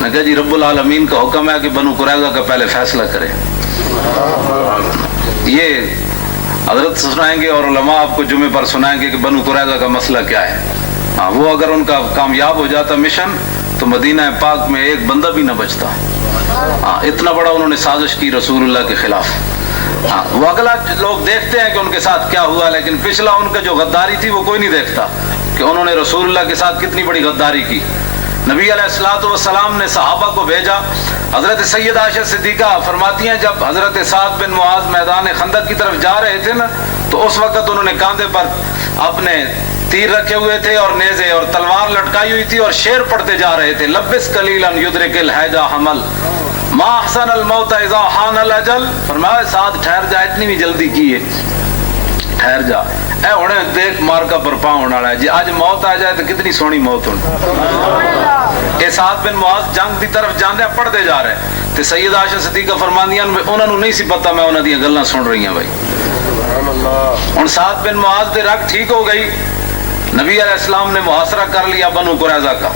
نے کہا جی رب العالمین کا حکم ہے کہ بنو قریظہ کا پہلے فیصلہ کرے. یہ حضرت سنائیں گے اور علماء آپ کو جمعے پر سنائیں گے کہ بنو قریظہ کا مسئلہ کیا ہے. ہاں وہ اگر ان کا کامیاب ہو جاتا مشن تو مدینہ پاک میں ایک بندہ بھی نہ بچتا. ہاں اتنا بڑا انہوں نے سازش کی رسول اللہ کے خلاف. ہاں وہ اگلا لوگ دیکھتے ہیں کہ ان کے ساتھ کیا ہوا، لیکن پچھلا ان کا جو غداری تھی وہ کوئی نہیں دیکھتا کہ انہوں نے رسول اللہ کے ساتھ کتنی بڑی غداری کی. نبی علیہ الصلوۃ والسلام نے صحابہ کو بھیجا. حضرت سیدہ عائشہ صدیقہ فرماتی ہیں جب حضرت سعد بن معاذ میدان خندق کی طرف جا رہے تھے نا تو اس وقت انہوں نے کاندھے پر اپنے تیر رکھے ہوئے تھے اور نیزے اور تلوار لٹکائی ہوئی تھی اور شعر پڑھتے جا رہے تھے. لبس قلیلا یدرک الحیجا حمل ما احسن الموت اذا حان الاجل. فرمایا سعد ٹھہر جا، اتنی بھی جلدی کی ہے، ٹھہر جا. اے ہونے دیکھ مار کا برپا ہونے والا ہے جی، آج موت آ جائے تو کتنی سونی موت ہونی. اے سعد بن معاذ جنگ دی طرف جاندے پڑھتے جا رہے تے سیدہ عائشہ صدیقہ فرماندیاں انہاں نوں نہیں سی پتہ میں انہاں دیاں گلاں سن رہی ہوں. بھائی ہن سعد بن معاذ دے رگ ٹھیک ہو گئی. نبی علیہ السلام نے محاصرہ کر لیا بنو قریظہ کا.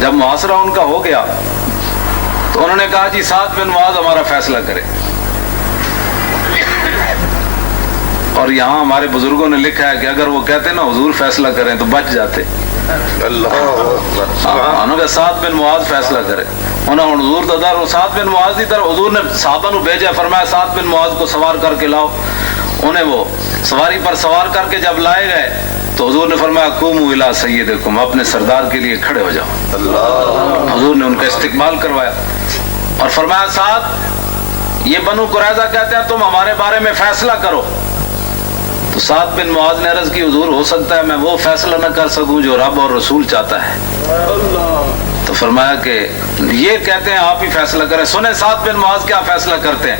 جب محاصرہ ان کا ہو گیا تو انہوں نے کہا جی سعد بن معاذ ہمارا فیصلہ کرے. اور یہاں ہمارے بزرگوں نے لکھا ہے کہ اگر وہ کہتے نا حضور فیصلہ کریں تو بچ جاتے. انہوں نے سعد بن معاذ فیصلہ کرے. انہوں نے حضور تدار سعد بن معاذ کی طرف حضور نے صحابہ نو بھیجا، فرمایا سعد بن معاذ کو سوار کر کے لاؤ. انہیں وہ سواری پر سوار کر کے جب لائے گئے تو حضور نے فرمایا قوموا الی سیدکم، اپنے سردار کے لیے کھڑے ہو جاؤ. حضور نے ان کا استقبال کروایا اور فرمایا سعد یہ بنو قریظہ کہتے ہیں تم ہمارے بارے میں فیصلہ کرو. تو سعد بن معاذ نے عرض کی حضور ہو سکتا ہے میں وہ فیصلہ نہ کر سکوں جو رب اور رسول چاہتا ہے. تو فرمایا کہ یہ کہتے ہیں آپ ہی فیصلہ کریں. سنیں سعد بن معاذ کیا فیصلہ کرتے ہیں.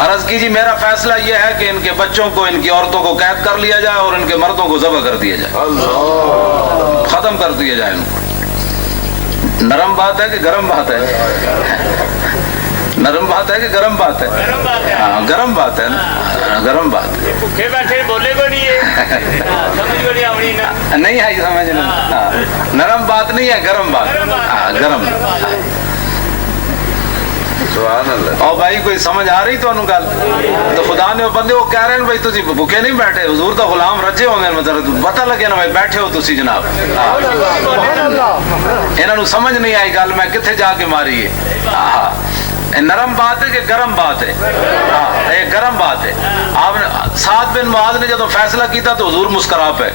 عرض کی جی میرا فیصلہ یہ ہے کہ ان کے بچوں کو ان کی عورتوں کو قید کر لیا جائے اور ان کے مردوں کو ذبح کر دیا جائے، ختم کر دیا جائے ان کو. نرم بات ہے کہ گرم بات ہے؟ نرم بات ہے کہ گرم بات ہے؟ ہاں گرم بات ہے نا، گرم بات ہے. بھوکے بیٹھے بولے کو نہیں ہے، سمجھ کو نہیں آوڑی نا، نہیں آئی سمجھ نہیں. نرم بات نہیں ہے، گرم بات. ہاں گرم. اور بھائی کوئی سمجھ آ رہی تو انہوں گل تو خدا نے وہ بندے وہ کہہ رہے ہیں بھائی تسی بھوکے نہیں بیٹھے، حضور دا غلام رجے ہوندے مطلب پتہ لگے نا بھائی بیٹھے ہو تسی جناب. انہاں نوں سمجھ نہیں آئی گل میں کتھے جا کے ماری ہے. نرم بات ہے کہ گرم بات ہے؟ ہاں یہ گرم بات ہے. آپ نے سعد بن معاذ نے جب فیصلہ کیتا تو حضور مسکرا پے.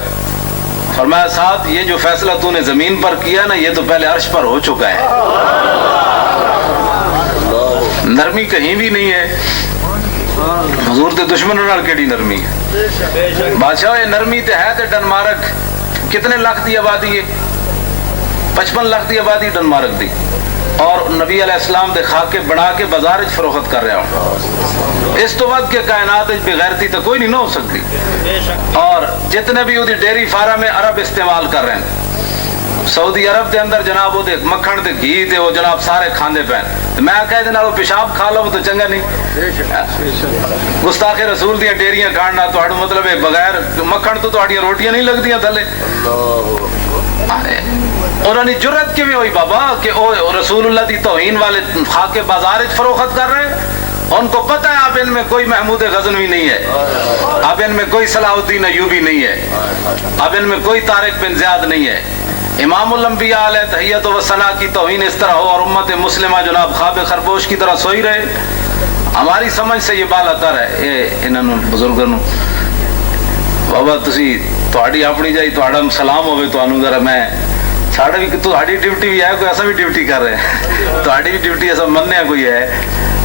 فرمایا سعد یہ جو فیصلہ تو نے زمین پر کیا نا یہ تو پہلے عرش پر ہو چکا ہے. نرمی کہیں بھی نہیں ہے. حضور تے دشمنوں نال کیڑی نرمی ہے. بادشاہ یہ نرمی تے ہے تے ڈنمارک کتنے لاکھ دی آبادی ہے؟ 55 لاکھ دی آبادی ڈنمارک دی. اور نبی علیہ السلام دے خاکے بنا کے بازار وچ فروخت کر رہا ہوں. اس تو ود کے کائنات وچ بغیرتی تو کوئی نہیں نہ ہو سکتی. اور جتنے بھی وہ ڈیری فارم میں عرب استعمال کر رہے ہیں سعودی عرب دے اندر جناب وہ مکھن تے گھی تے وہ جناب سارے کھاندے پے. میں کہہ دے نال پیشاب کھا لو تو چنگا نہیں. گستاخ رسول دیاں ڈیریاں کھانا تہاڈا مطلب ہے بغیر مکھن تو تہاڈیاں روٹیاں نہیں لگدیاں تھلے. انہوں نے جرت کیویں ہوئی بابا کہ وہ رسول اللہ دی توہین والے خاکے بازار وچ فروخت کر رہے ہیں. ان کو پتہ ہے اب ان میں کوئی محمود غزنوی نہیں ہے، اب ان میں کوئی صلاح الدین ایوبی نہیں ہے، اب ان میں کوئی طارق بن زیاد نہیں ہے. امام الانبیاء علیہ تحیت و ثنا کی توہین اس طرح ہو اور امت مسلمہ جناب خواب خرگوش کی طرح سوئی رہے. ہماری سمجھ سے یہ بالا تر ہے. یہ انہوں بزرگوں بابا تسی تہاڈی اپنی جائی تہاڈا سلام ہوے تانوں ذرا میں ساڈا بھی تہاڈی ڈیوٹی بھی ہے کوئی ایسا بھی ڈیوٹی کر رہے ہیں. تہاڈی بھی ڈیوٹی ایسا مننے کوئی ہے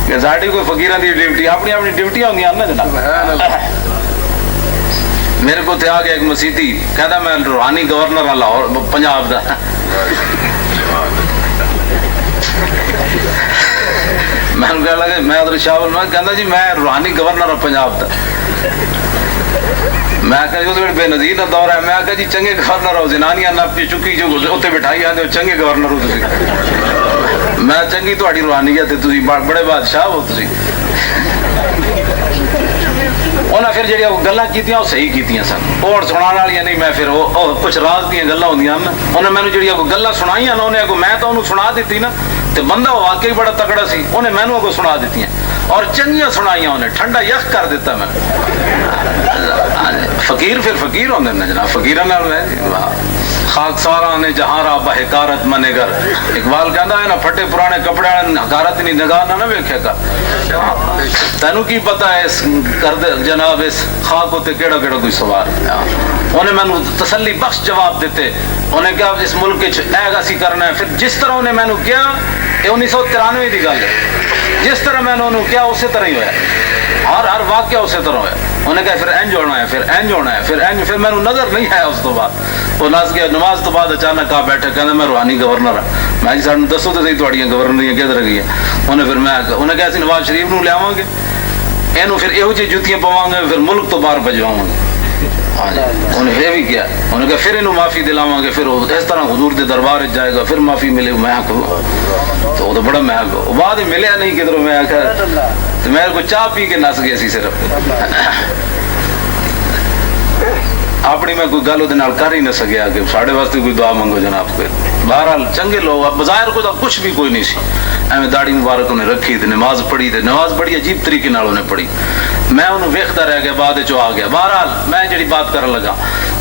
کہ ساڈی کوئی فقیراں دی ڈیوٹی اپنی اپنی ڈیوٹیاں ہوندیاں نا جناب. میرے کو تے آ گیا ایک مسیحی کہتا میں روحانی گورنر ہاں لاہور پنجاب دا. میں کہنے لگا میں ادھر شاول میں کہندا جی میں روحانی گورنر ہوں پنجاب دا. میں کہا جی بے نظیر دا دور ہے. میں کہا جی چنگے گورنر ہو زنانیاں نپ چکی جو اتنے بٹھائی آتے ہو چنگے گورنر ہو تسی. میں چنگی تہاڈی روحانیت ہے تسی بڑے بادشاہ ہو تسی. انہیں پھر جڑیاں گلاں کیتیاں وہ صحیح کیتیاں سن، وہ سنانے والی نہیں، میں پھر وہ کچھ راز دیا گلاں ہوندیاں نا، انہیں مینوں جڑیاں گلاں سنائیاں نا، انہیں میں تو انہوں سنا دیتی نا، تو بندہ واقعی بڑا تکڑا سی، انہیں مینوں کو سنا دیتی ہیں اور چنگیاں سنائیاں، انہیں ٹھنڈا یخ کر دیتا میں۔ فقیر پھر فقیر ہوندے نا جناب، فقیراں نال خاک سوارا نے جہاں را بحکارت منے گر، اقبال کہندا ہے نا پھٹے پرانے کپڑے حکارت نہیں نگاہ نہ ویکھے کر، تینوں کی پتہ ہے اس کر جناب اس خاک ہوتے کیڑا کیڑا کوئی سوار، انہیں میں تسلی بخش جواب دیتے، انہیں کہا اس ملک اے گاسی کرنا ہے، پھر جس طرح انہیں میں کیا یہ 1993 دی گل ہے، جس طرح میں نے کیا اسی طرح ہی ہوا، ہر واقعہ اسی طرح ہوا، انہیں کہا پھر انج ہونا ہے، پھر انج ہونا ہے، پھر میں نظر نہیں آیا اس تو بعد، وہ ناز گیا نماز تو بعد اچانک آ بیٹھے کہنا میں روحانی گورنر ہوں، میں جی سانوں دسو تو صحیح تھوڑیاں گورنریاں کدھر گئی ہیں، انہیں پھر میں انہیں کہا سی نواز شریف نو لیاواں گے، اینوں پھر یہو جی جوتیاں پواں گے، پھر ملک تو باہر بھجواواں گے، ہاں جی انہیں یہ بھی کیا، انہیں کہا پھر انہوں معافی دلاواں گے، پھر اس طرح حضور دے دربار جائے گا، پھر معافی ملے میں کہوں تو وہ تو بڑا محک ہو، بعد ہی ملیا نہیں کدھروں، میں آخر تو میرے کو چاہ پی کے نس گیا سی صرف، اپنی میں کوئی گل وہ کر ہی نہ سکیا کہ ساڑھے واسطے کوئی دعا منگو جناب کوئی، بہرحال چنگے لوگ، اب بظاہر کو کچھ بھی کوئی نہیں سی، ایویں داڑھی مبارک انہیں رکھی تے نماز پڑھی تے نماز بڑی عجیب طریقے نال انہیں پڑھی، میں انہوں ویکھدا رہ گیا، بعد چ آ گیا، بہرحال میں جڑی بات کرن لگا،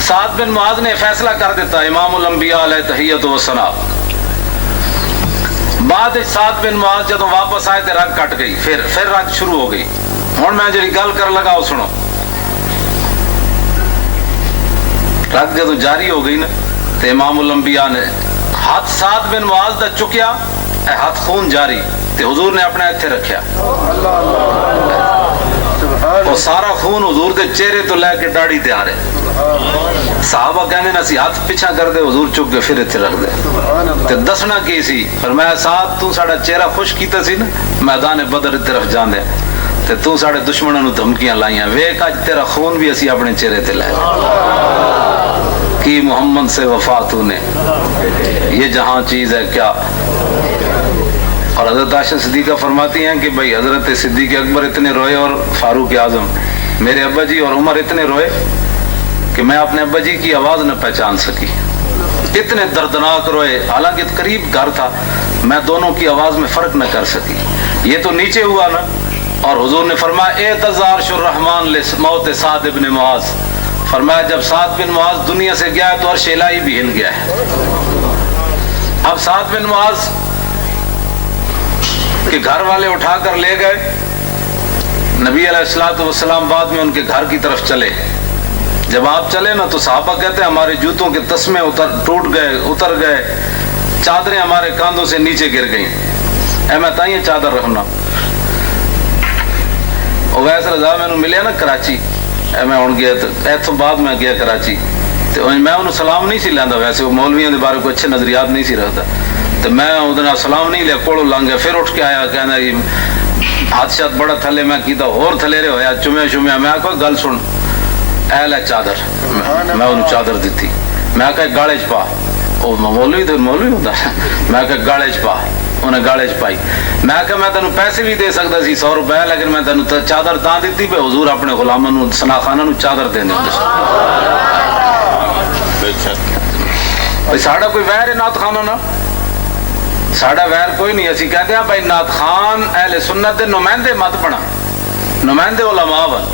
سعد بن معاذ نے فیصلہ کر دیتا امام الانبیاء علیہ تحیت و ثنا، بعد سعد بن معاذ جدوں واپس آئے تے رگ کٹ گئی، پھر رگ شروع ہو گئی، ہن میں جڑی گل کرن لگا وہ سنو، رگ جدو جاری ہو گئی نا تو امام الانبیاء نے ہاتھ سعد بن معاذ دا چکیا، اے ہاتھ خون جاری، تے حضور نے اپنے اتھے رکھیا، وہ سارا خون حضور دے چہرے تو لے کے داڑھی تے آ رہے، صحابہ کہنے نا سی ہاتھ پیچھا کر دے، حضور چک کے پھر اتھے رکھ دے، تے دسنا کی سی، فرمایا سعد تو ساڑا چہرہ خوش کیتا سی نا میدان بدر طرف جان دے، تے تو ساڑے دشمنوں نوں دھمکیاں لائیاں، ویکھ اج تیرا خون بھی اسی اپنے چہرے تے لائے، کی محمد سے وفا تو نے، یہ جہاں چیز ہے کیا، اور حضرت عائشہ صدیقہ فرماتی ہیں کہ بھئی حضرت صدیق اکبر اتنے روئے اور فاروق اعظم میرے ابا جی اور عمر اتنے روئے کہ میں اپنے ابا جی کی آواز نہ پہچان سکی، اتنے دردناک روئے، حالانکہ قریب گھر تھا، میں دونوں کی آواز میں فرق نہ کر سکی، یہ تو نیچے ہوا نا، اور حضور نے فرمایا اعتذار الرحمن لموت سعد بن معاذ، فرمایا جب سعد بن معاذ دنیا سے گیا ہے تو عرش الہی بھی ہل گیا ہے، اب سعد بن معاذ کے گھر والے اٹھا کر لے گئے، نبی علیہ الصلوۃ والسلام بعد میں ان کے گھر کی طرف چلے، جب آپ چلے نا تو صحابہ کہتے ہیں ہمارے جوتوں کے تسمے ٹوٹ گئے، اتر گئے، چادریں ہمارے کاندھوں سے نیچے گر گئیں، اے میں تائیں چادر رکھنا، اویس رضا میں ملیا نا کراچی، میں ہوں گیا ایتھوں بعد میں گیا کراچی، تو میں انہوں سلام نہیں سی لینا، ویسے وہ مولویوں کے بارے کو اچھے نظریات نہیں سی رکھتا، تو میں وہ سلام نہیں لیا، کوڑوں لنگ گیا، پھر اٹھ کے آیا کہنا ہاتھ شات بڑا تھلے، میں کیتا اور تھلے رہے ہویا، چومیا میں آکھا گل سن، اے لے چادر، میں انہوں چادر دیتی، میں آکھا گاڑے چ پا، وہ مولوی تو مولوی ہوتا، میں آکھا گاڑے چ پا، انہیں گاڑے چ پائی، میں آکھا میں تینوں پیسے بھی دے سکتا سی 100 روپے، لیکن میں تینوں چادر تاں دیتی پہ حضور اپنے غلاموں ثنا خانہ نوں چادر دینے ساڑا کوئی ویر ہے نعت خانہ نا، ساڑا ویر کوئی نہیں، اسی کہتے ہیں بھائی نعت خان اہل سنت دے نمائندے مت بنا، نمائندے علماء بن،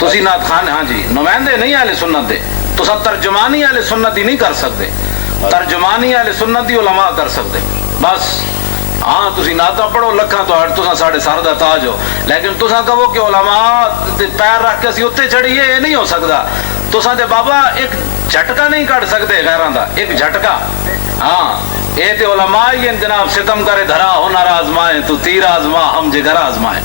تسی نعت خان ہاں جی نمائندے نہیں اہل سنت دے، تسا ترجمانی اہل سنت دی نہیں کر سکتے، ترجمانی اہل سنت دی علماء کر سکتے، بس ہاں تسی نعتاں پڑھو لکھاں تو ہٹ تساں ساڑے سر دا تاج ہو، لیکن تساں کہو کہ علماء پیر رکھ کے اسی اتنے چڑھیے، یہ نہیں ہو سکتا، تساں دے بابا ایک جھٹکا نہیں کٹ سکتے غیراں دا، ایک جھٹکا، ہاں اے تے علماء ہی ہیں جناب، ستم کرے دھرا ہنر آزمائیں تو تیر آزما ہم جگر آزمائیں،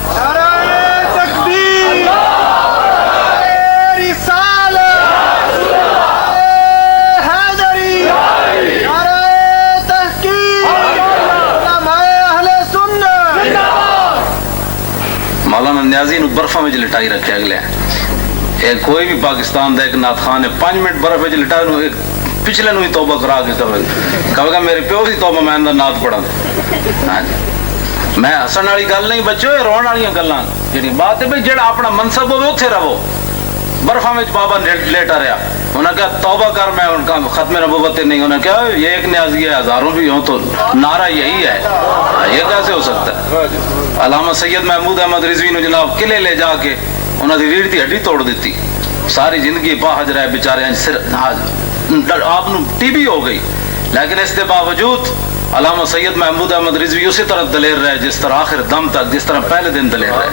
مولانا نیازی نو برفا میں لٹائی رکھے اگلے ہیں، کوئی بھی پاکستان دا ایک نعت خان ہے 5 منٹ برف میں لٹائی نو پچھلے نو ہی توبہ کرا کے کہے گا میرے پیو سی توبہ میں اندر نعت پڑھا، میں ہسن والی گل نہیں بچو، یہ روਣ والی گلاں جڑی بات ہے بھئی جڑا اپنا منصب ہوے اوتھے رہو. برفا میں بابا لیٹا رہا، انہوں نے کہا توبہ کر، میں ان کا ختم نبوت نہیں. انہوں نے کہا یہ ایک نیازی ہے، ہزاروں بھی ہوں تو نعرہ یہی ہے، یہ کیسے ہو سکتا ہے؟ علامہ سید محمود احمد رضوی نے جناب قلعے لے جا کے انہوں نے ریڑھ دی ہڈی توڑ دیتی. ساری زندگی باہج رہے بیچارے، آپ ٹی بی ہو گئی، لیکن اس کے باوجود علامہ سید محمود احمد رضوی اسی طرح دلیر رہے جس طرح آخر دم تک، جس طرح پہلے دن دلیر رہے.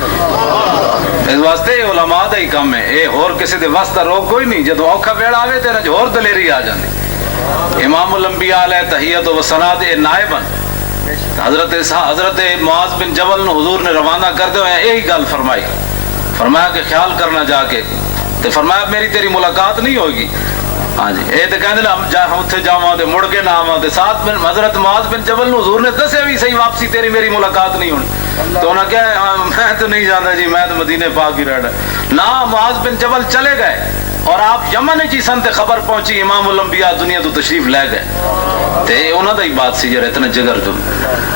اس واسطے علماء دا ہی کم ہے، یہ اور کسی دے واسطہ روک کوئی نہیں. جدو اوکھا ویڑا آوے تے نہ اور دلیری آ جاندی. امام الانبیاء علیہ تحیت و سناد اے نائبن حضرت معاذ بن جبل نے حضور نے روانہ کردے ہوئے یہی گل فرمائی. فرمایا کہ خیال کرنا جا کے، تے فرمایا میری تیری ملاقات نہیں ہوگی. ہاں جی، یہ تو کہندے ہم اتنے جاواں تے مڑ کے نہ آواں. تے ساتھ میں حضرت معاذ بن جبل نے حضور نے دسیا بھی صحیح واپسی تیری میری ملاقات نہیں ہونی. تو انہوں نے کہا میں تو نہیں جانتا جی، میں تو مدینے پاک ہی رہنا. نہ معاذ بن جبل چلے گئے اور آپ یمن چی سن تے خبر پہنچی امام الانبیاء دنیا تو تشریف لے گئے. تے انہاں دا ہی بات سی جڑا اتنا جگر جو.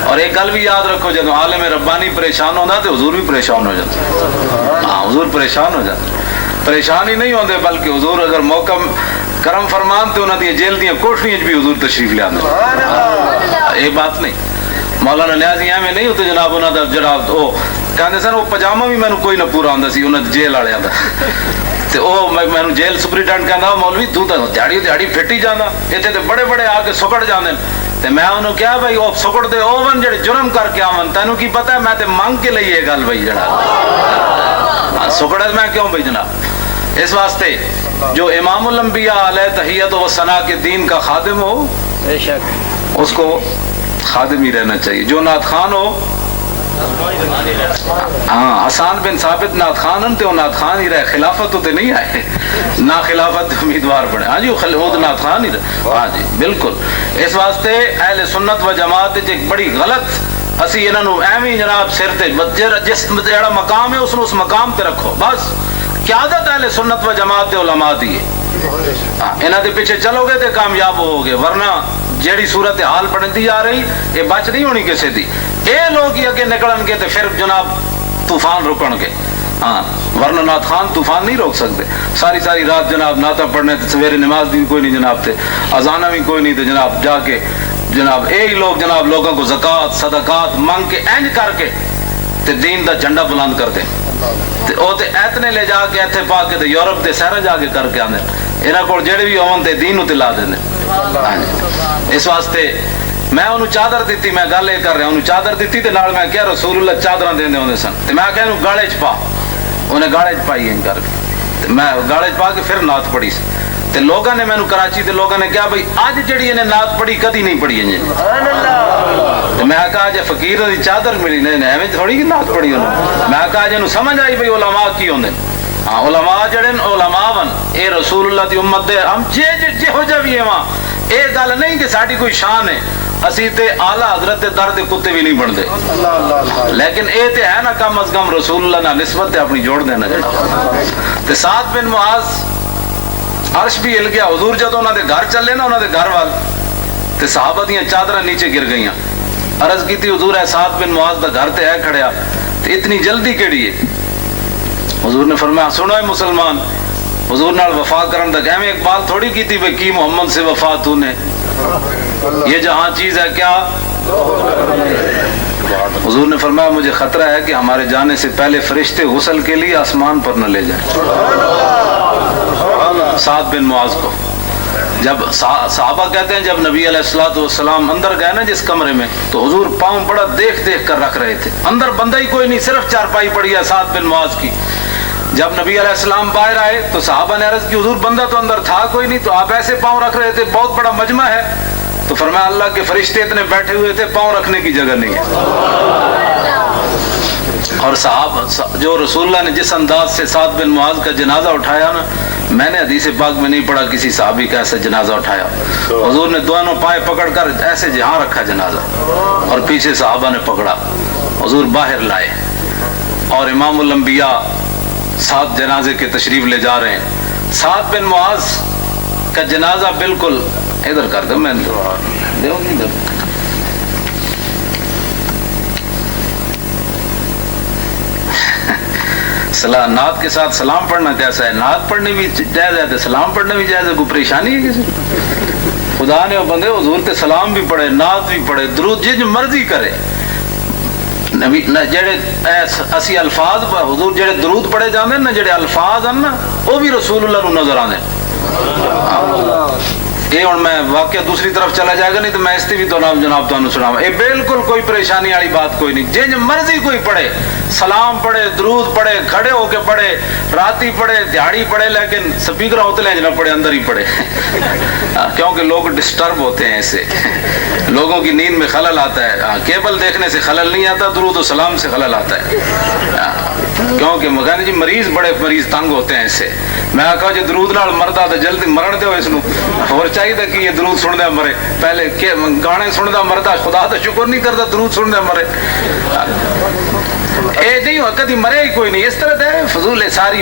اور ایک گل بھی یاد رکھو، جدوں عالم ربانی پریشان ہوندا تے حضور بھی پریشان ہو جاتا. ہاں، حضور پریشان ہو جاتا. پریشان ہی نہیں ہوندے بلکہ حضور اگر موقع کرم فرمان تے انہاں دی جیل دیاں کوٹھیاں بھی حضور تشریف لے آندے. یہ بات نہیں. مولانا نیازی ایویں نہیں ہوتے جناب، انہاں دا جڑا او کہندے سن وہ پجامہ بھی مینوں کوئی نہ پورا آندا سی انہاں دی جیل والیاں دا. تے او مینوں جیل سپرنٹینڈنٹ کہندا مولوی تو دیہڑی پھٹی جاندا، ایتھے تے بڑے بڑے آ کے سکڑ جاندے. تے میں انہوں کہا بھائی او سکڑ دے اوون جڑے جرم کر کے آون، تینوں کی پتہ ہے میں تے منگ کے لئی یہ گل بھائی جڑا سکڑ میں کیوں بھائی جناب. اس واسطے جو امام الانبیاء علیہ تحیت و ثنا کے دین کا خادم ہو بے شک اس کو خادم ہی رہنا چاہیے. جو نعت خان ہو، ہاں حسان بن ثابت نعت خان ہن تے وہ نعت خان ہی رہے، خلافت تو تے نہیں آئے نہ خلافت امیدوار بنے. ہاں جی خود نعت خان ہی رہے. ہاں جی بالکل. اس واسطے اہل سنت و جماعت ایک بڑی غلط اسی انہاں نو ایویں جناب سر تے جس جڑا مقام ہے اس مقام تے رکھو. بس قیادت اہل سنت و جماعت دے علماء دی ہے. انہاں دے پیچھے چلو گے تے کامیاب ہو گے، ورنہ جیڑی صورت حال بنتی جا رہی یہ بچ نہیں ہونی کسی دی. یہ لوگ ہی اگے نکلن گے تے پھر جناب طوفان رکن گے. ہاں ورنہ نعت خان طوفان نہیں روک سکتے. ساری رات جناب نعتیں پڑھنے تے سویرے نماز بھی کوئی نہیں جناب، تے اذانہ بھی کوئی نہیں، تے جناب جا کے جناب یہی لوگ جناب لوگوں کو زکوٰۃ صدقات منگ کے اینج کر کے تے دین دا جھنڈا بلند کرتے. تے او تے ایتنے لے جا کے ایتھے پا کے تے یورپ دے سہرا جا کے کر کے آندے. انہاں کول جڑے بھی ہون تے دین تے لا دیندے. اس واسطے میں انہوں چادر دیتی، میں گل یہ کر رہا انہوں چادر دیتی تے نال میں کیا رسول اللہ چادراں دیندے ہوندے سن. تے میں کہا انہوں گاڑے چ پا، انہیں گاڑے چ پائی ہیں کر کے. میں گاڑے چ پا کے پھر نعت پڑھی. تے لوگاں نے مینوں کراچی تے لوگاں نے کہا بھئی اج جڑی انہیں نعت پڑھی کدی نہیں پڑھی انجے. تے میں کہا جے فقیر دی چادر ملی نے ایویں تھوڑی نعت پڑھی انہوں. میں کہا جے نوں سمجھ آئی بھئی علماء کی ہوندے. ہاں علماء جڑے علماء ون اے رسول اللہ دی امت دے ہم جے ہو جا بھی ہاں. اے گل نہیں کہ ساڈی کوئی شان ہے، اسی تے اعلیٰ حضرت دے در دے کتے بھی نہیں بنتے، لیکن اے تے ہے نا کم از کم رسول اللہ نہ نسبت تے اپنی جوڑ دینا جڑا. تے سعد بن معاذ عرش بھی ہل گیا. حضور جدوں انہاں دے گھر چلے نا انہاں دے گھر وال تے صحابہ دیاں چادراں نیچے گر گئیاں. عرض کیتی حضور اے سعد بن معاذ دا گھر تے ہے کھڑیا تے اتنی جلدی کیڑی ہے؟ حضور نے فرمایا سنو اے مسلمان، حضور نال وفا کرن دا ایویں اقبال تھوڑی کیتی بھئی کی محمد سے وفا تو نے، یہ جہاں چیز ہے کیا. حضور نے فرمایا مجھے خطرہ ہے کہ ہمارے جانے سے پہلے فرشتے غسل کے لیے آسمان پر نہ لے جائیں. سعد بن معاذ کو جب صحابہ کہتے ہیں جب نبی علیہ الصلوۃ والسلام اندر گئے نا جس کمرے میں تو حضور پاؤں بڑا دیکھ کر رکھ رہے تھے. اندر بندہ ہی کوئی نہیں، صرف چارپائی پڑی ہے سعد بن معاذ کی. جب نبی علیہ السلام باہر آئے تو صحابہ نے عرض کی حضور بندہ تو اندر تھا کوئی نہیں، تو آپ ایسے پاؤں رکھ رہے تھے، بہت بڑا مجمع ہے. تو فرمایا اللہ کے فرشتے اتنے بیٹھے ہوئے تھے پاؤں رکھنے کی جگہ نہیں ہے. اور صحابہ جو رسول اللہ نے جس انداز سے سعد بن معاذ کا جنازہ اٹھایا نا، میں نے حدیث پاک میں نہیں پڑھا کسی صحابی کا ایسا جنازہ اٹھایا. حضور نے دونوں پائے پکڑ کر ایسے جہاں رکھا جنازہ اور پیچھے صحابہ نے پکڑا. حضور باہر لائے اور امام الانبیاء سعد جنازے کے تشریف لے جا رہے ہیں. سعد بن معاذ کا جنازہ بالکل ادھر کر دو، میں نعت کے ساتھ سلام پڑھنا کیسا ہے؟ نعت پڑھنے بھی جائز ہے تو سلام پڑھنا بھی جائز ہے، کوئی پریشانی ہے کسی خدا نے بندے حضور تے سلام بھی پڑھے، نعت بھی پڑھے، درود جن مرضی کرے نبی جڑے اسی الفاظ حضور جڑے درود پڑھے جاندے نا، جڑے الفاظ ہیں نا وہ بھی رسول اللہ نو نظر آنے۔ یہ ہوں میں واقعہ دوسری طرف چلا جائے گا، نہیں تو میں اس بھی تو جناب تمہیں سناواں۔ یہ بالکل کوئی پریشانی والی بات کوئی نہیں، جن مرضی کوئی پڑھے، سلام پڑھے، درود پڑھے، کھڑے ہو کے پڑھے، راتی پڑھے، دیہاڑی پڑھے، لیکن سپیکر ہوتے لیں جناب پڑھے، اندر ہی پڑھے کیونکہ لوگ ڈسٹرب ہوتے ہیں، اسے لوگوں کی نیند میں خلل آتا ہے۔ کیبل دیکھنے سے خلل نہیں آتا، درود و سلام سے خلل آتا ہے، کیونکہ مکانی جی مریض بڑے مریض تنگ ہوتے ہیں اس سے۔ میں آخا جی درود نال مردا تو جلدی مرن دو اس نو، اور چاہیے کہ یہ درود سن دے مرے، پہلے گانے سندا مردا خدا تو شکر نہیں کرتا، درود سن دے مرے۔ اے نہیں ہو کدی مرے ہی کوئی نہیں، اس طرح دے فضول ساری